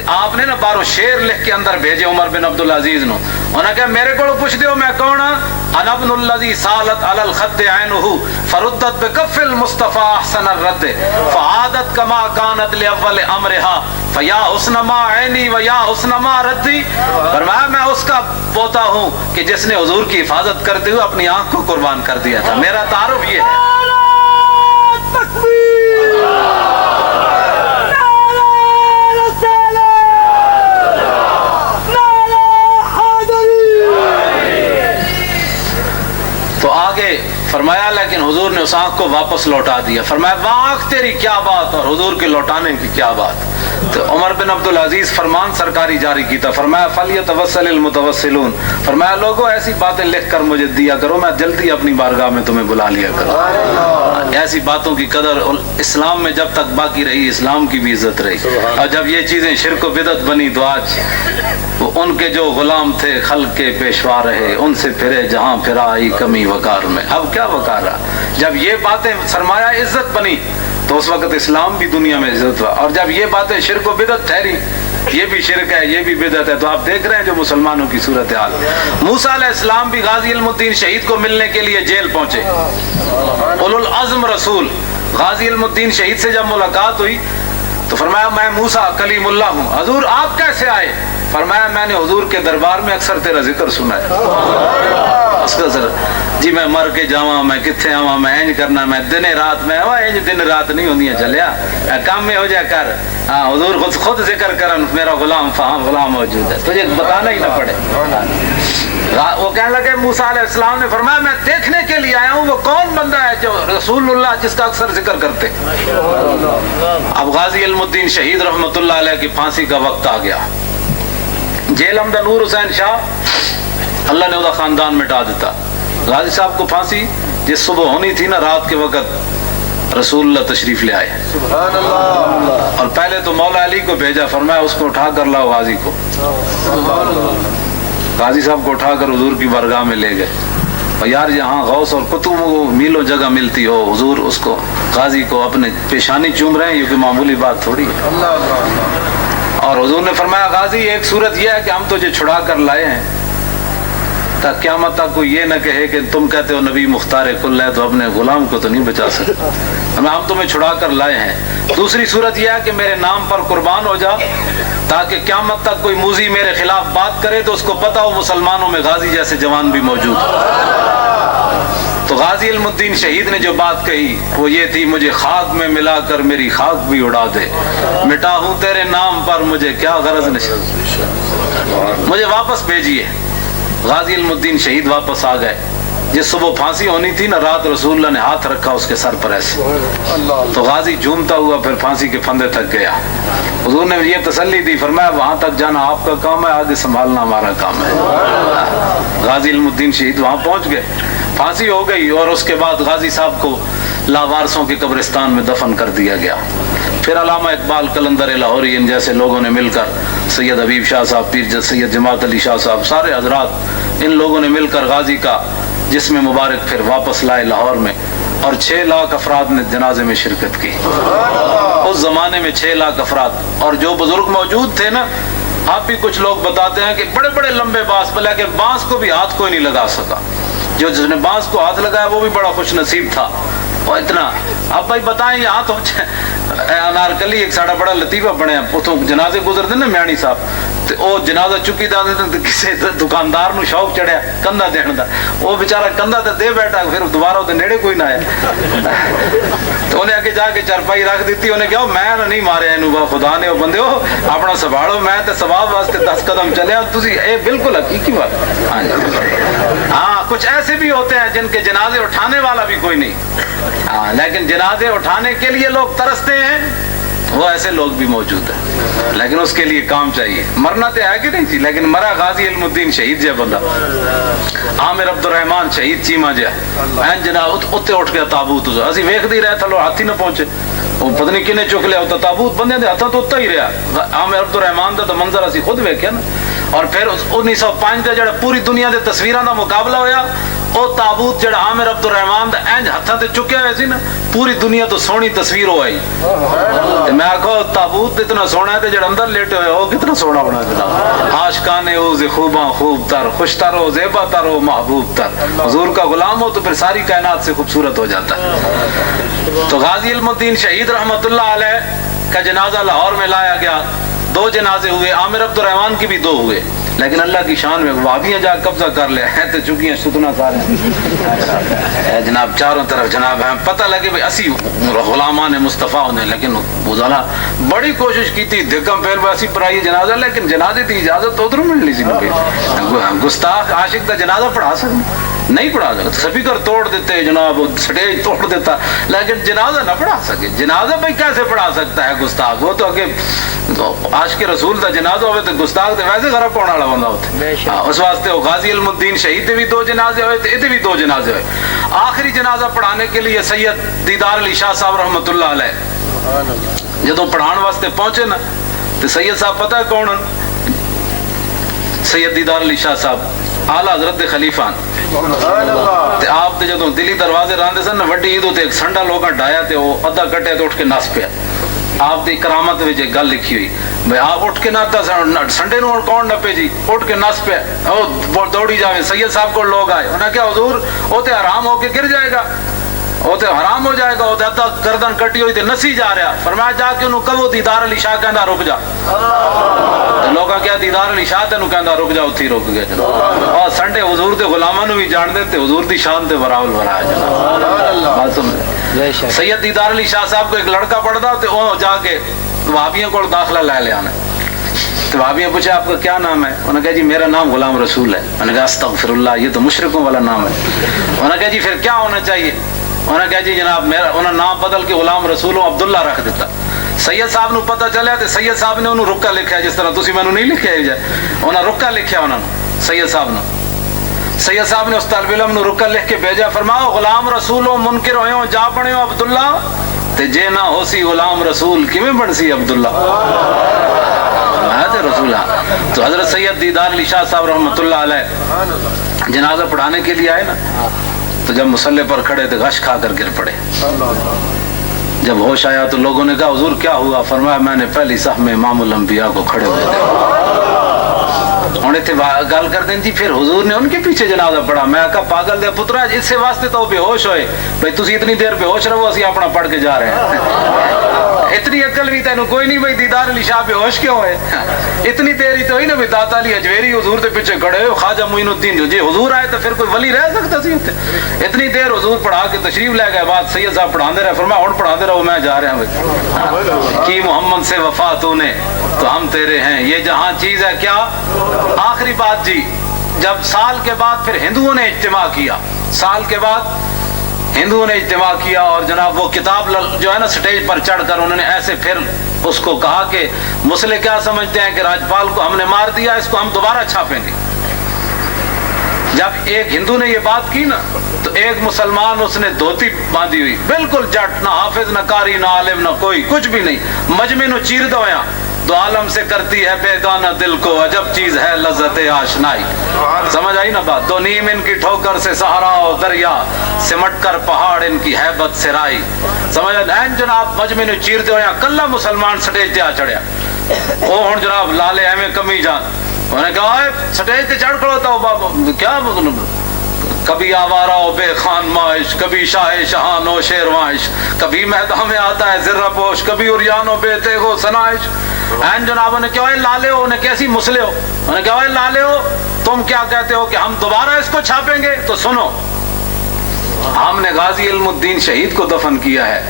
آپ نے نا بارو شیر لکھ کے اندر بھیجے عمر بن عبدالعزیز نو، انہاں کہا میرے کو پوچھ دیو میں کون ہاں، انا ابن الذی سالت علی الخط عینہ فردت بکف المصطفیٰ احسن الرد فعادت کما کانت لاول امرها فیا حسن ما عینی و یا حسن ما ردی، فرمایا میں اس کا پوتا ہوں کہ جس نے حضور کی حفاظت کرتے ہوئے اپنی آنکھ کو قربان کر دیا تھا، میرا تعارف یہ ہے۔ تو آگے فرمایا لیکن حضور حضور نے اس آنکھ کو واپس لوٹا دیا. فرمایا وہ آنکھ تیری کیا بات اور حضور کے لوٹانے کی کیا بات. تو عمر بن عبدالعزیز فرمان سرکاری جاری کیتا. فرمایا فلیتوسل المتوسلون. فرمایا لوگوں ایسی باتیں لکھ کر مجھے دیا کرو، میں جلدی اپنی بارگاہ میں تمہیں بلا لیا کروں. ایسی باتوں کی قدر اسلام میں جب تک باقی رہی اسلام کی بھی عزت رہی. اور جب یہ چیزیں شرک و بدعت بنی تو آج ان کے جو غلام تھے خلق کے پیشوا رہے، ان سے پھرے جہاں پھرا آئی کمی وقار میں. اب کیا وقار رہا؟ جب یہ باتیں سرمایہ عزت بنی تو اس وقت اسلام بھی دنیا میں عزت ہوا. اور جب یہ باتیں شرک و بدعت ٹھہری، یہ بھی شرک ہے یہ بھی بدعت ہے، تو آپ دیکھ رہے ہیں جو مسلمانوں کی صورتحال. موسیٰ علیہ السلام بھی غازی علم الدین شہید کو ملنے کے لیے جیل پہنچے. اولو العزم رسول غازی علم الدین شہید سے جب ملاقات ہوئی تو فرمایا میں موسیٰ کلیم اللہ ہوں. حضور آپ کیسے آئے؟ فرمایا میں نے حضور کے دربار میں اکثر تیرا ذکر سنا ہے. اس کا ذرا جی میں مر کے جاواں، میں کتنے آواں، میں اینج کرنا، میں دن رات میں اینج دن رات نہیں ہوندیاں چلیا کام میں ہو جا کر. ہاں حضور خود ذکر کرن میرا غلام فہم غلام موجود ہے، تجھے بتانا ہی نہ پڑے. وہ کہنے لگے موسیٰ علیہ السلام نے فرمایا میں دیکھنے کے لیے آیا ہوں وہ کون بندہ ہے جو رسول اللہ جس کا اکثر ذکر کرتے. اب غازی علم الدین شہید رحمت اللہ علیہ کی پھانسی کا وقت آ گیا. جیل عمدہ نور حسین شاہ اللہ نے وہ خاندان مٹا دیتا. غازی صاحب کو پھانسی جس صبح ہونی تھی نا رات کے وقت رسول اللہ تشریف لے آئے. سبحان اللہ. اور پہلے تو مولا علی کو بھیجا، فرمایا اس کو اٹھا کر لاؤ غازی کو. غازی صاحب کو اٹھا کر حضور کی بارگاہ میں لے گئے. اور یار یہاں غوث اور قطب کو میلوں جگہ ملتی ہو، حضور اس کو غازی کو اپنے پیشانی چوم رہے ہیں، یہ کوئی معمولی بات تھوڑی ہے. اور حضور نے فرمایا غازی ایک صورت یہ ہے کہ ہم تجھے چھڑا کر لائے ہیں تاکہ قیامت تک کوئی یہ نہ کہے کہ تم کہتے ہو نبی مختار کل ہے تو اپنے غلام کو تو نہیں بچا سکتے، ہم تمہیں چھڑا کر لائے ہیں. دوسری صورت یہ ہے کہ میرے نام پر قربان ہو جا تاکہ قیامت تک کوئی موذی میرے خلاف بات کرے تو اس کو پتا ہو مسلمانوں میں غازی جیسے جوان بھی موجود. تو غازی علم الدین شہید نے جو بات کہی وہ یہ تھی مجھے خاک میں ملا کر میری خاک بھی اڑا دے، مٹا ہوں تیرے نام پر مجھے کیا غرض نہیں، مجھے واپس بھیجیے. غازی علم الدین شہید واپس آ گئے. جس صبح پھانسی ہونی تھی نا رات رسول اللہ نے ہاتھ رکھا اس کے سر پر ایسے، تو غازی جھومتا ہوا پھر پھانسی کے پھندے تک گیا. حضور نے یہ تسلی دی، فرمایا وہاں تک جانا آپ کا کام ہے، آگے سنبھالنا ہمارا کام ہے. غازی علم الدین شہید وہاں پہنچ گئے، پھانسی ہو گئی اور اس کے بعد غازی صاحب کو لاوارثوں کے قبرستان میں دفن کر دیا گیا. پھر علامہ اقبال قلندر لاہوری ان جیسے لوگوں نے مل کر، سید حبیب شاہ صاحب، پیر سید جماعت علی شاہ صاحب، سارے حضرات ان لوگوں نے مل کر غازی کا جسم مبارک پھر واپس لائے لاہور میں، اور 6 لاکھ افراد نے جنازے میں شرکت کی. اس زمانے میں 6 لاکھ افراد. اور جو بزرگ موجود تھے نا، آپ بھی کچھ لوگ بتاتے ہیں کہ بڑے بڑے لمبے بانس، بلکہ بانس کو بھی ہاتھ کوئی نہیں لگا سکا. جس نے بانس کو ہاتھ لگایا وہ بھی بڑا خوش نصیب تھا. اور اتنا اب بھائی بتائیں یہاں تو انارکلی ایک ساڑا بڑا لطیفہ بنے اتوں جنازے گزرتے نا میانی صاحب، وہ جنازہ چکی دا کسی دکاندار نو شوق چڑھیا کندھا دین دا، وہ بیچارہ کندھا تے دے بیٹھا، پھر دوبارہ وہ نیڑے کوئی نہ آیا. تو انہیں آگے جا کے چارپائی رکھ دیتی، انہیں کہا میں نہیں ماریا انہوں، خدا نے وہ بندے ہو اپنا سنبھالو، میں تے ثواب واسطے 10 قدم چلے. یہ بالکل حقیقی بات. ہاں جی ہاں کچھ ایسے بھی ہوتے ہیں جن کے جنازے اٹھانے والا بھی کوئی نہیں، ہاں لیکن جنازے اٹھانے کے لیے لوگ ترستے ہیں، وہ ایسے لوگ بھی موجود ہیں، لیکن اس کے لیے کام چاہیے. مرنا تو ہے کہ نہیں تھی، لیکن مرا غازی علم الدین شہید جا بندہ. عامر عبد الرحمان شہید چیما جا این جناب اتنے اٹھ گیا تابوت، اسی ویکھدے ہی رہے تھلو ہاتھ ہی نہ پہنچے، وہ پتہ نہیں کنے چک لیا ہوتا تابوت بندے دے ہاتھوں تو اتنا ہی رہا. عامر عبد الرحمان دا تو منظر اسی خود ویکھیا نا. اور پھر 1905 کا جڑا پوری دنیا دے تصویراں دا مقابلہ ہویا، او تابوت جڑا عامر عبد الرحمان دا اینج ہتھاں تے چکیا ہویا سی نا، پوری دنیا تو سونی تصویر ہو آئی. تے میں آکھو تابوت اتنا سونا ہے تے جڑا اندر لیٹے ہوئے ہو کتنا سونا بنا دیتا. عاشقان او ز خوباں خوب تر، خوش تر ہو، زیبا تر ہو، محبوب تر. حضور کا غلام ہو تو پھر ساری کائنات سے خوبصورت ہو جاتا ہے. تو غازی علم الدین شہید رحمت اللہ علیہ کا جنازہ لاہور میں لایا گیا. 2 جنازے ہوئے، عامر عبد الرحمان کی بھی 2 ہوئے، لیکن اللہ کی شان میں وہابیاں جا قبضہ کر لیا ہے تو چکی ہیں ستنا سارے جناب چاروں طرف جناب ہیں. پتہ لگے بھائی اسی غلامان مصطفیٰ ہونے، لیکن وہ ذرا بڑی کوشش کی تھی دھکم پھیر اسی پڑھائی جنازہ، لیکن جنازے کی اجازت تو ادھر ملنی سی. گستاخ عاشق کا جنازہ پڑھا سکتے نہیں پڑھا سکتا. سپیکر توڑ دیتے جناب, سٹیج توڑ دیتا, لیکن جنازہ نہ پڑھا سکے. جنازہ بھائی کیسے پڑھا سکتا ہے گستاخ؟ وہ تو اگے عاشق رسول دا جنازہ ہوئے تو گستاخ دے ویسے غرق ہونے والا بندہ ہوتے. اس واسطے وہ غازی علم الدین شہید دے بھی 2 جنازے ہوئے, تے بھی 2 جنازے ہوئے. آخری جنازہ پڑھانے کے لیے سید دیدار علی شاہ صاحب رحمۃ اللہ علیہ جدوں پڑھان واسطے پہنچے نا, تو سید صاحب پتہ ہے کون؟ سید دیدار علی شاہ صاحب آلہ حضرت دے خلیفہ تے آپ تے جدوں دلی دروازے راندے سن نا, وڈی عید تے ایک سنڈا لوکاں ڈایا تے وہ ادھا کٹیا تے اٹھ کے نس پیا. آپ دی کرامت وچ ایک گل لکھی ہوئی بھئی آپ اٹھ کے ناتا سنڈے نو کون نپے جی, اٹھ کے نس پیا, وہ دوڑی جاوے. سید صاحب کو لوگ آئے, انہاں کہا حضور وہ تے حرام ہو کے گر جائے گا, وہ تے حرام ہو جائے گا, وہ تے ادھا گردن کٹی ہوئی تے نسی جا رہا. فرمایا جا کے انہوں کہو دیدار علی شاہ کہندا رک جا. لوگاں کیا دیدار علی شاہ تینوں کہندا رک جا, اتھی رک گیا جناب. اور سنڈے حضور دے غلاماں نو بھی جان دے تے حضور دی شان تے وراول ورا جناب. سید دیدار علی شاہ صاحب کو ایک لڑکا پڑھتا تے وہ جا کے وہابیوں کو داخلہ لے آنا. تو وہابیوں پوچھا آپ کا کیا نام ہے؟ انہوں نے کہا جی میرا نام غلام رسول ہے. انہوں نے کہا استغفر اللہ, یہ تو مشرکوں والا نام ہے. انہوں نے کہا جی پھر کیا ہونا چاہیے؟ انہوں نے کہا جی جناب میرا, انہوں نے نام بدل کے غلام رسول عبداللہ رکھ دیتا. سید صاحب نو پتہ چلیا تے سید صاحب نے انہوں رکا لکھیا جس طرح تسی مینوں نہیں لکھیا ہے. انہوں نے رکا لکھیا انہوں نے سید صاحب نے. سید صاحب نے اس طالب علم نو رکا لکھ کے بھیجا, فرماؤ غلام رسول منکر ہوئے جا بنے عبداللہ, تے جے نہ ہو سی غلام رسول کیویں بن سی عبداللہ رسول. تو حضرت سید دیدار علی شاہ صاحب رحمۃ اللہ علیہ جنازہ پڑھانے کے لیے آئے نا, تو جب مصلی پر کھڑے تو غش کھا کر گر پڑے. جب ہوش آیا تو لوگوں نے کہا حضور کیا ہوا؟ فرمایا میں نے پہلی صف میں امام الانبیاء کو کھڑے ہوئے تھے. ہوں اتنے گل کر دیں جی پھر حضور نے ان کے پیچھے جنازہ پڑھا. میں کہا پاگل دے پترا, اس سے واسطے تو بے ہوش ہوئے بھائی تسی اتنی دیر بے ہوش رہو, اسی اپنا پڑھ کے جا رہے ہیں. اتنی عقل بھی تینوں کوئی نہیں بھائی دیدار علی شاہ بے ہوش کیوں ہے؟ اتنی دیر ہی تو ہی نا بھائی داتا علی اجویری حضور دے پیچھے کھڑے ہو, خواجہ معین الدین جو جی حضور آئے تو پھر کوئی ولی رہ سکتا سی اتنے. اتنی دیر حضور پڑھا کے تشریف لے گئے, بعد سید صاحب پڑھاندے رہے. فرمایا ہن پڑھاندے رہو, میں جا رہا ہوں. کی محمد سے وفا تو نے تو ہم تیرے ہیں, یہ جہاں چیز ہے کیا. آخری بات جی, جب سال کے بعد پھر ہندوؤں نے اجتماع کیا, سال کے بعد ہندوؤں نے اجتماع کیا, اور جناب وہ کتاب جو ہے نا سٹیج پر چڑھ کر انہوں نے ایسے پھر اس کو کہا کہ مسلے کیا سمجھتے ہیں کہ راجپال کو ہم نے مار دیا, اس کو ہم دوبارہ چھاپیں گے. جب ایک ہندو نے یہ بات کی نا, تو ایک مسلمان اس نے دھوتی باندھی ہوئی, بالکل جٹ, نہ حافظ نہ قاری نہ عالم نہ کوئی, کچھ بھی نہیں, مجمع نو چیر دویا, دو عالم سے کرتی ہے بیگانہ دل کو, عجب چیز ہے لذت آشنائی. سمجھ آئی نا بات؟ دو نیم ان کی ٹھوکر سے صحرا و دریا, سمٹ کر پہاڑ ان کی ہیبت سے رائی. سمجھ این جناب مجمع نو چیر دویا, کلا مسلمان سٹیج تے آ چڑھیا. وہ ہن جناب لالے ایویں کمی جان, انہوں نے کہا سٹیج تے چڑھ کھڑوتا ہو بابا, کیا کبھی آوارہ و بے خان مائش, کبھی شاہ شہان و شیروانش, کبھی میدان میں آتا ہے زرہ پوش, کبھی اریان و بے تیغ و سنائش. این جناب نے کہا لالے ہو, انہیں کیسی مسلے ہو, انہوں نے کہا لالے ہو تم کیا کہتے ہو کہ ہم دوبارہ اس کو چھاپیں گے؟ تو سنو, ہم نے غازی علم الدین شہید کو دفن کیا ہے,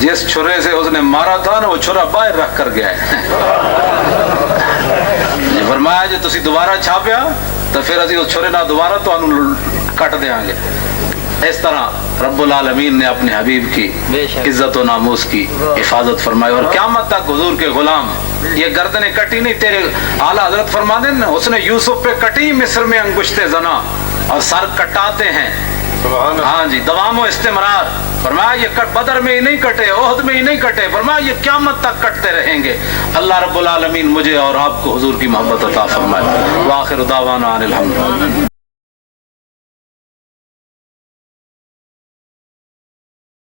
جس چھرے سے اس نے مارا تھا نا وہ چھرا باہر رکھ کر گیا ہے. فرمایا جی تسی دوبارہ چھاپیا تو پھر اسی اس چھرے نہ دوبارہ تو کٹ دیاں گے. اس طرح رب العالمین نے اپنے حبیب کی عزت و ناموس کی حفاظت فرمائی, اور قیامت تک حضور کے غلام یہ گردنیں کٹی نہیں. تیرے اعلیٰ حضرت فرما دیں نا, اس نے یوسف پہ کٹی مصر میں انگشتے زنا, اور سر کٹاتے ہیں ہاں جی دوام و استمرار. فرمایا یہ بدر میں ہی نہیں کٹے, احد میں ہی نہیں کٹے, فرمایا یہ قیامت تک کٹتے رہیں گے. اللہ رب العالمین مجھے اور آپ کو حضور کی محبت عطا فرمائے. وآخر دعوانا ان الحمد.